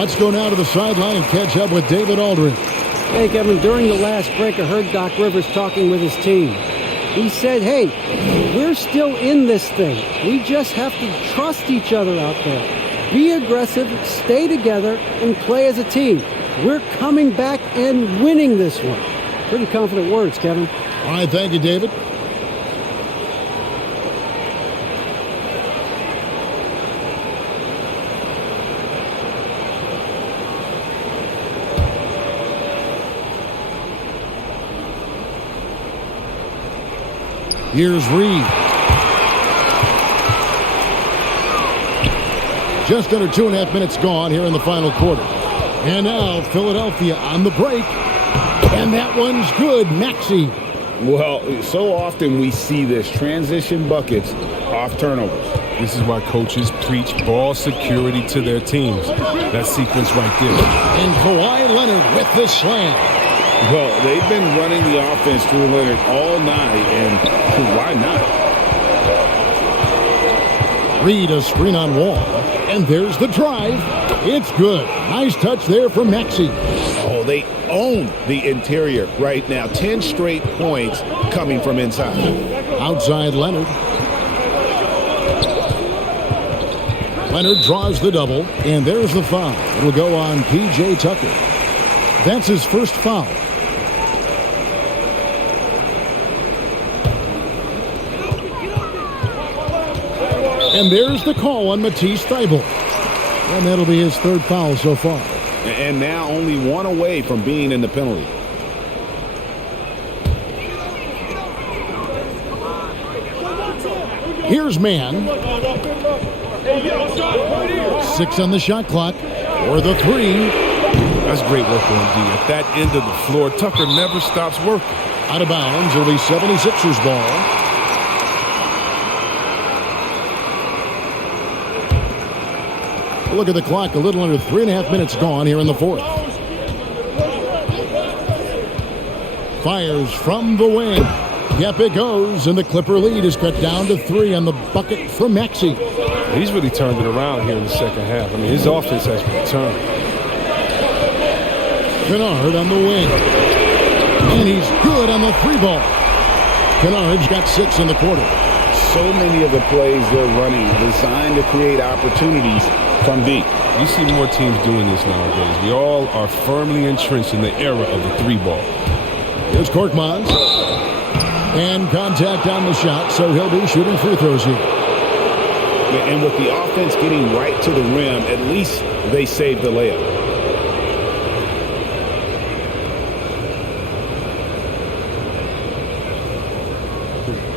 Let's go now to the sideline and catch up with David Aldridge. Hey, Kevin, during the last break, I heard Doc Rivers talking with his team. He said, hey, we're still in this thing. We just have to trust each other out there. Be aggressive, stay together, and play as a team. We're coming back and winning this one. Pretty confident words, Kevin. All right, thank you, David. Here's Reed. Just under 2.5 minutes gone here in the final quarter. And now Philadelphia on the break. And that one's good. Maxey. Well, so often we see this. Transition buckets off turnovers. This is why coaches preach ball security to their teams. That sequence right there. And Kawhi Leonard with the slam. Well, they've been running the offense through Leonard all night, and why not? Reed a screen on Wall. And there's the drive. It's good. Nice touch there from Maxey. Oh, they own the interior right now. 10 straight points coming from inside. Outside Leonard. Leonard draws the double, and there's the foul. It'll go on P.J. Tucker. That's his first foul. And there's the call on Matisse Thybulle. And that'll be his third foul so far. And now only one away from being in the penalty. Here's Mann. 6 on the shot clock. Or the 3. That's great work on D. At that end of the floor, Tucker never stops working. Out of bounds. It'll be 76ers ball. Look at the clock, a little under 3.5 minutes gone here in the fourth. Fires from the wing. Yep, it goes, and the Clipper lead is cut down to 3 on the bucket from Maxey. He's really turned it around here in the second half. I mean, his offense has returned. Kennard on the wing. And he's good on the 3-ball. Kennard's got 6 in the quarter. So many of the plays they're running designed to create opportunities from deep. You see more teams doing this nowadays. We all are firmly entrenched in the era of the 3-ball. Here's Korkmaz. And contact on the shot, so he'll be shooting free throws here. And with the offense getting right to the rim, at least they saved the layup.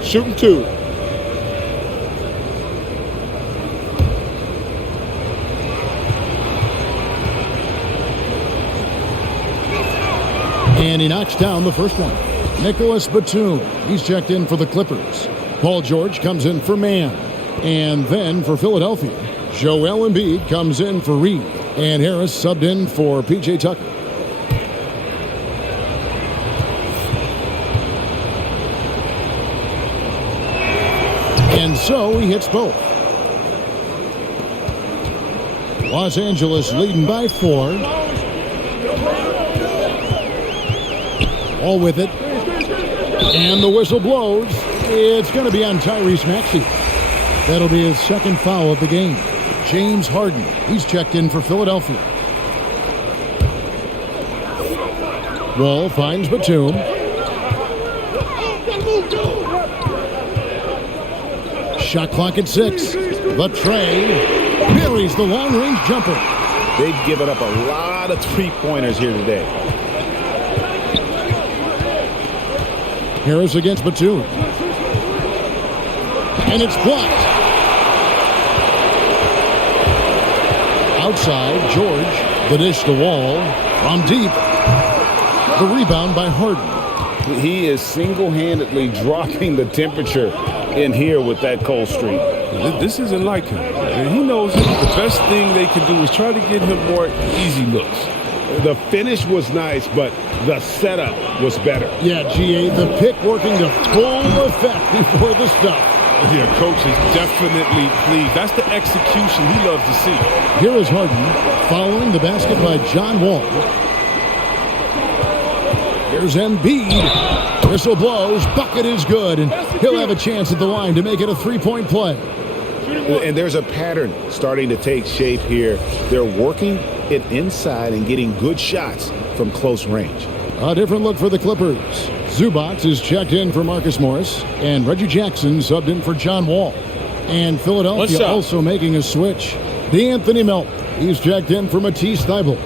Shooting 2. And he knocks down the first one. Nicholas Batum. He's checked in for the Clippers. Paul George comes in for Mann. And then for Philadelphia, Joel Embiid comes in for Reed. And Harris subbed in for P.J. Tucker. And so he hits both. Los Angeles leading by 4. All with it. And the whistle blows. It's going to be on Tyrese Maxey. That'll be his second foul of the game. James Harden. He's checked in for Philadelphia. Wall finds Batum. Shot clock at 6. The tray buries the long-range jumper. They've given up a lot of three-pointers here today. Harris against Batum. And it's blocked. Outside, George. The dish to Wall. From deep. The rebound by Harden. He is single-handedly dropping the temperature in here with that cold streak. This isn't like him. And he knows it. The best thing they can do is try to get him more easy looks. The finish was nice, but the setup was better. Yeah, GA, the pick working to full effect before the stuff. Yeah, coach is definitely pleased. That's the execution he loves to see. Here is Harden following the basket by John Wall. Here's Embiid. Whistle blows. Bucket is good, and he'll have a chance at the line to make it a three-point play. And there's a pattern starting to take shape here. They're working it inside and getting good shots from close range. A different look for the Clippers. Zubac is checked in for Marcus Morris, and Reggie Jackson subbed in for John Wall. And Philadelphia also making a switch. DeAnthony Melton, he's checked in for Matisse Thybulle.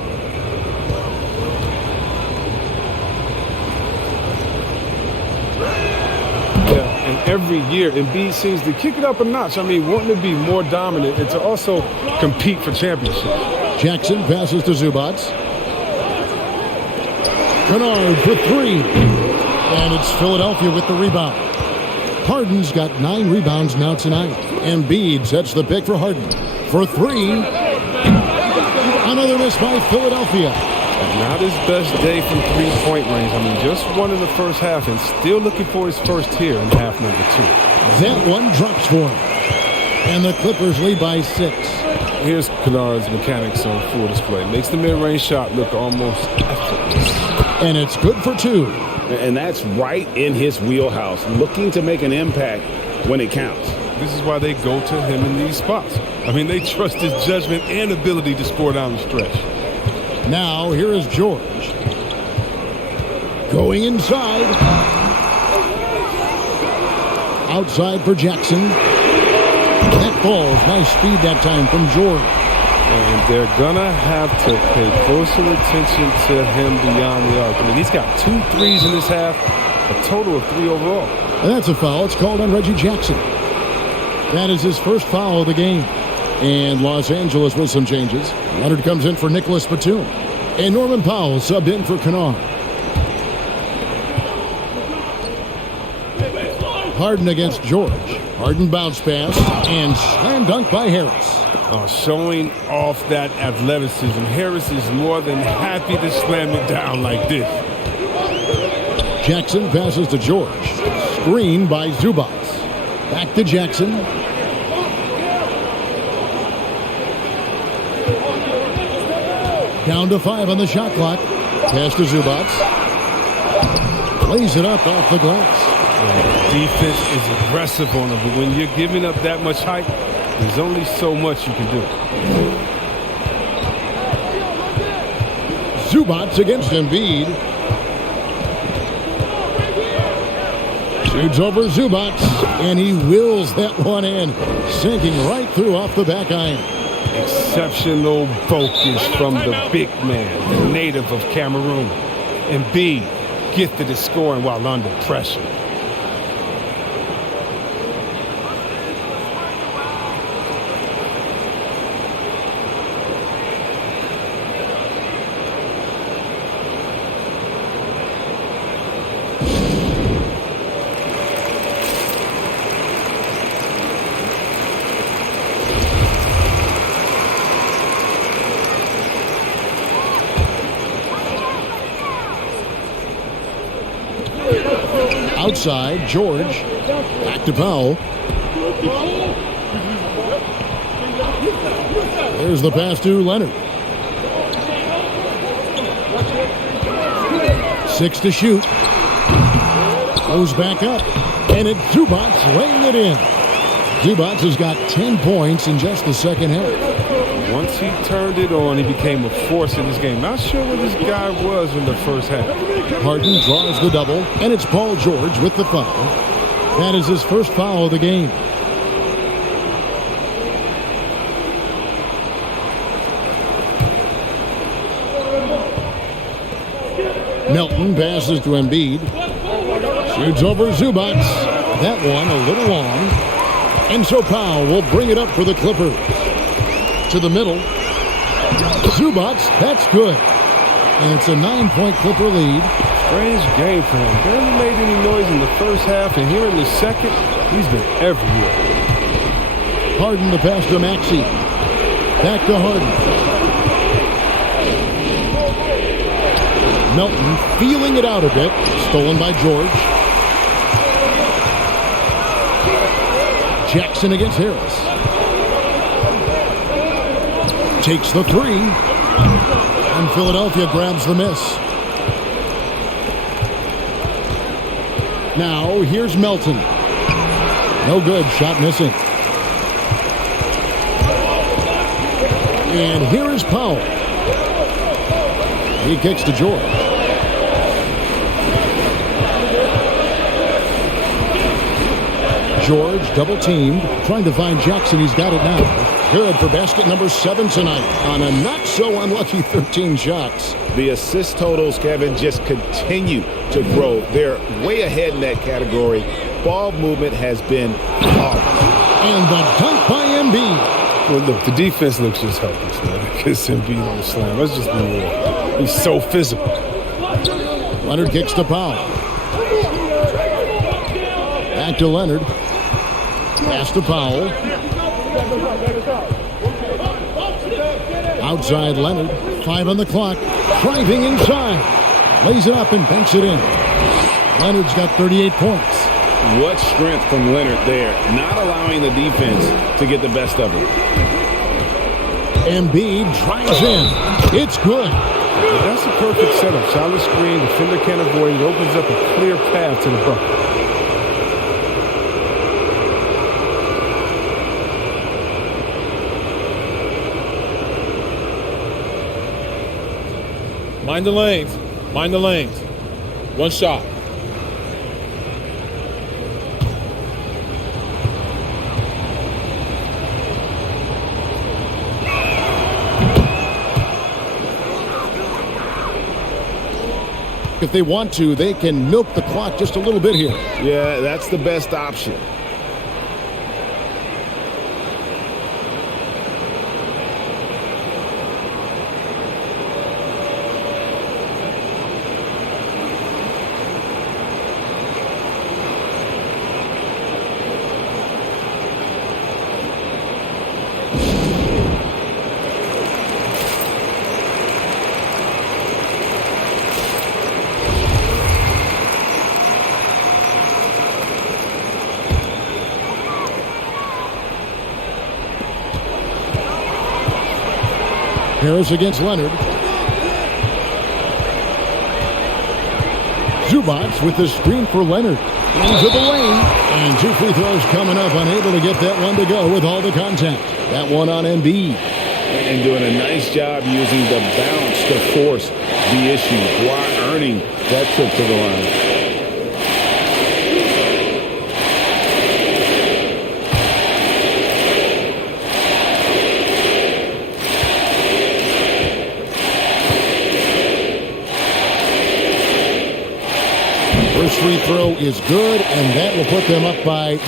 Every year, Embiid seems to kick it up a notch. I mean, wanting to be more dominant and to also compete for championships. Jackson passes to Zubac. Kennard for three. And it's Philadelphia with the rebound. Harden's got 9 rebounds now tonight. Embiid sets the pick for Harden. For three. Another miss by Philadelphia. Not his best day from three-point range. I mean, just one in the first half and still looking for his first here in half number 2. That one drops for him. And the Clippers lead by 6. Here's Kennard's mechanics on full display. Makes the mid-range shot look almost effortless. And it's good for 2. And that's right in his wheelhouse, looking to make an impact when it counts. This is why they go to him in these spots. I mean, they trust his judgment and ability to score down the stretch. Now, here is George. Going inside. Outside for Jackson. That falls. Nice speed that time from George. And they're going to have to pay closer attention to him beyond the arc. I mean, he's got 2 threes in this half, a total of 3 overall. And that's a foul. It's called on Reggie Jackson. That is his first foul of the game. And Los Angeles with some changes. Leonard comes in for Nicholas Batum. And Norman Powell subbed in for Kennard. Harden against George. Harden bounce pass and slam dunk by Harris. Showing off that athleticism. Harris is more than happy to slam it down like this. Jackson passes to George. Screen by Zubac. Back to Jackson. Down to 5 on the shot clock. Pass to Zubac. Plays it up off the glass. Defense is aggressive on him, but when you're giving up that much height, there's only so much you can do. Zubac against Embiid. Shoots over Zubac, and he wills that one in, sinking right through off the back iron. Exceptional focus from the big man, the native of Cameroon. Embiid gifted at scoring while under pressure. Outside, George. Back to Powell. There's the pass to Leonard. 6 to shoot. Goes back up. And it's Zubac laying it in. Zubac has got 10 points in just the second half. Once he turned it on, he became a force in this game. Not sure where this guy was in the first half. Harden draws the double, and it's Paul George with the foul. That is his first foul of the game. Melton passes to Embiid. Shoots over Zubac. That one a little long. And so Powell will bring it up for the Clippers. To the middle. Zubac, that's good. And it's a 9-point Clipper lead. Strange game for him. Barely made any noise in the first half, and here in the second, he's been everywhere. Harden the pass to Maxey. Back to Harden. Melton feeling it out a bit. Stolen by George. Jackson against Harris. Takes the three. And Philadelphia grabs the miss. Now here's Melton. No good. Shot missing. And here is Powell. He kicks to George. George double teamed, trying to find Jackson. He's got it now. Good for basket number 7 tonight on a not so unlucky 13 shots. The assist totals, Kevin, just continue to grow. They're way ahead in that category. Ball movement has been flawless. And the dunk by Embiid. Well, look, the defense looks just helpless, man. Because Embiid on the slam. Let's just be real. He's so physical. Leonard kicks to Powell. Back to Leonard. Pass to Powell. Outside Leonard. 5 on the clock. Driving inside. Lays it up and banks it in. Leonard's got 38 points. What strength from Leonard there, not allowing the defense to get the best of him. Embiid drives in. It's good. That's a perfect setup. Solid screen. Defender can't avoid it. Opens up a clear path to the bucket. Mind the lanes. Mind the lanes. One shot. If they want to, they can milk the clock just a little bit here. Yeah, that's the best option. Harris against Leonard. Zubac with the screen for Leonard. Into the lane. And 2 free throws coming up. Unable to get that one to go with all the contact. That one on Embiid. And doing a nice job using the bounce to force the issue while earning that trip to the line. First free throw is good, and that will put them up by 9.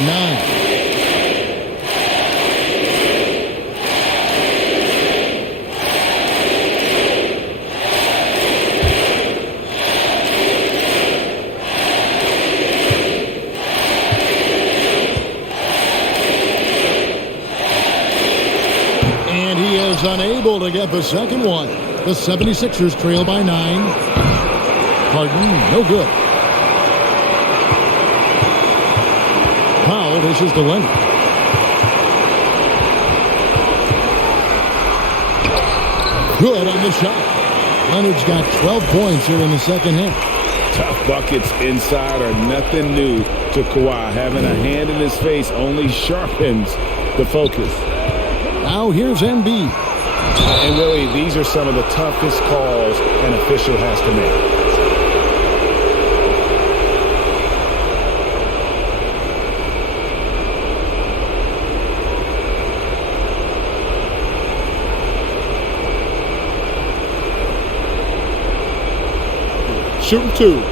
And he is unable to get the second one. The 76ers trail by 9. Harden, no good. Powell dishes to Leonard. Good on the shot. Leonard's got 12 points here in the second half. Tough buckets inside are nothing new to Kawhi. Having a hand in his face only sharpens the focus. Now here's Embiid. And really, these are some of the toughest calls an official has to make. Shooting 2.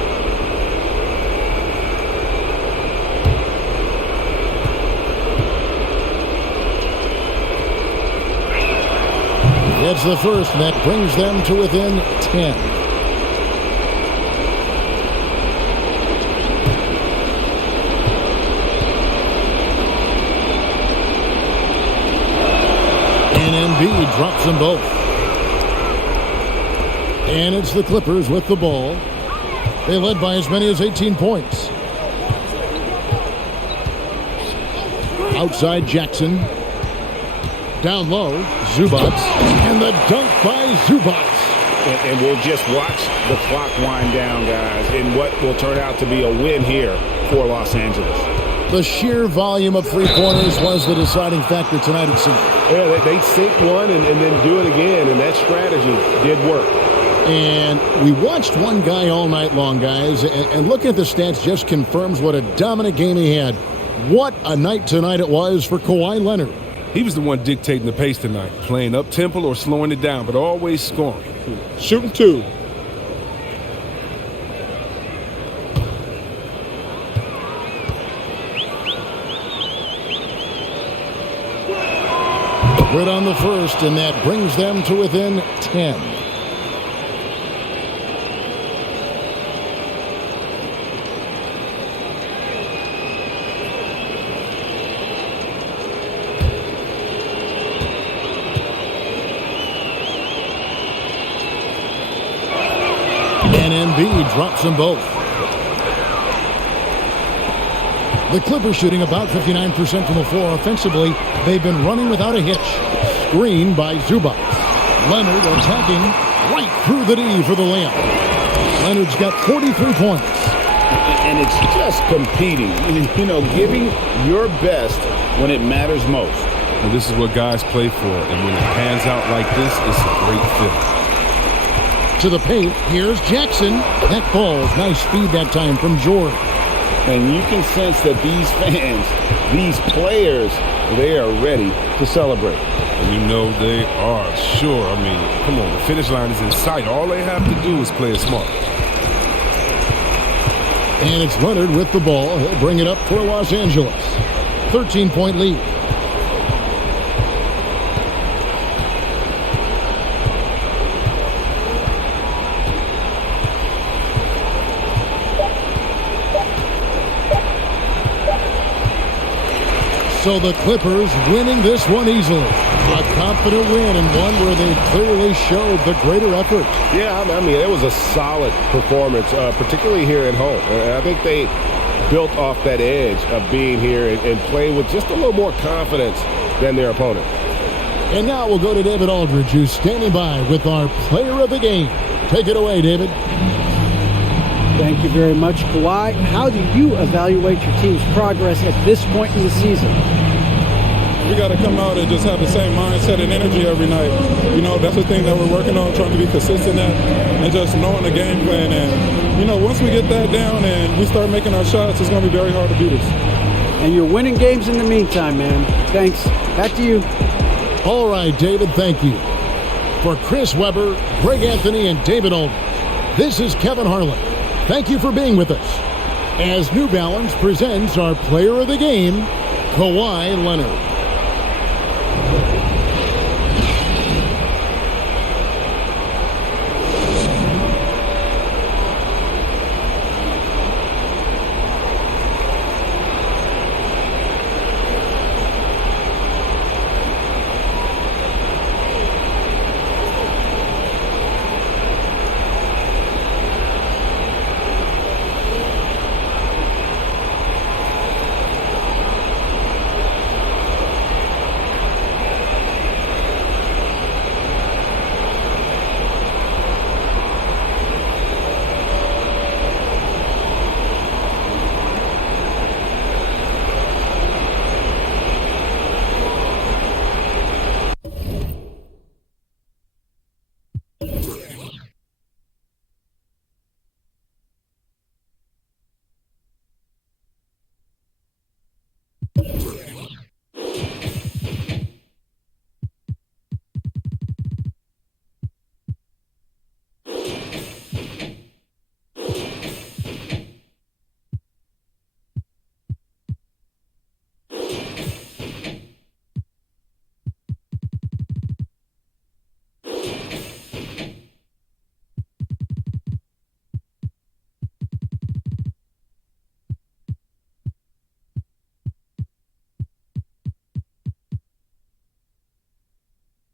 It's the first, and that brings them to within 10. And Embiid drops them both. And it's the Clippers with the ball. They led by as many as 18 points. Outside Jackson. Down low, Zubats. And the dunk by Zubats. And we'll just watch the clock wind down, guys, in what will turn out to be a win here for Los Angeles. The sheer volume of three-pointers was the deciding factor tonight, it seemed. Yeah, they sink one and then do it again, and that strategy did work. And we watched one guy all night long, guys, and looking at the stats just confirms what a dominant game he had. What a night tonight it was for Kawhi Leonard. He was the one dictating the pace tonight, playing up-tempo or slowing it down, but always scoring. Shooting 2. Good on the first, and that brings them to within 10. And Embiid drops them both. The Clippers shooting about 59% from the floor offensively. They've been running without a hitch. Screen by Zubats. Leonard attacking right through the D for the layup. Leonard's got 43 points. And it's just competing, you know, giving your best when it matters most. And this is what guys play for, and when it pans out like this, it's a great feeling. To the paint, here's Jackson. That falls. Nice speed that time from Jordan. And you can sense that these fans, these players, they are ready to celebrate. And you know they are, sure. I mean, come on, the finish line is in sight. All they have to do is play it smart. And it's Leonard with the ball. He'll bring it up for Los Angeles. 13-point lead. So the Clippers winning this one easily. A confident win and one where they clearly showed the greater effort. Yeah, I mean, it was a solid performance, particularly here at home. And I think they built off that edge of being here and playing with just a little more confidence than their opponent. And now we'll go to David Aldridge, who's standing by with our player of the game. Take it away, David. Thank you very much, Kawhi. How do you evaluate your team's progress at this point in the season? We got to come out and just have the same mindset and energy every night. You know, that's the thing that we're working on, trying to be consistent at, and just knowing the game plan. And, you know, once we get that down and we start making our shots, it's going to be very hard to beat us. And you're winning games in the meantime, man. Thanks. Back to you. All right, David, thank you. For Chris Webber, Greg Anthony, and David Aldridge, this is Kevin Harlan. Thank you for being with us as New Balance presents our player of the game, Kawhi Leonard.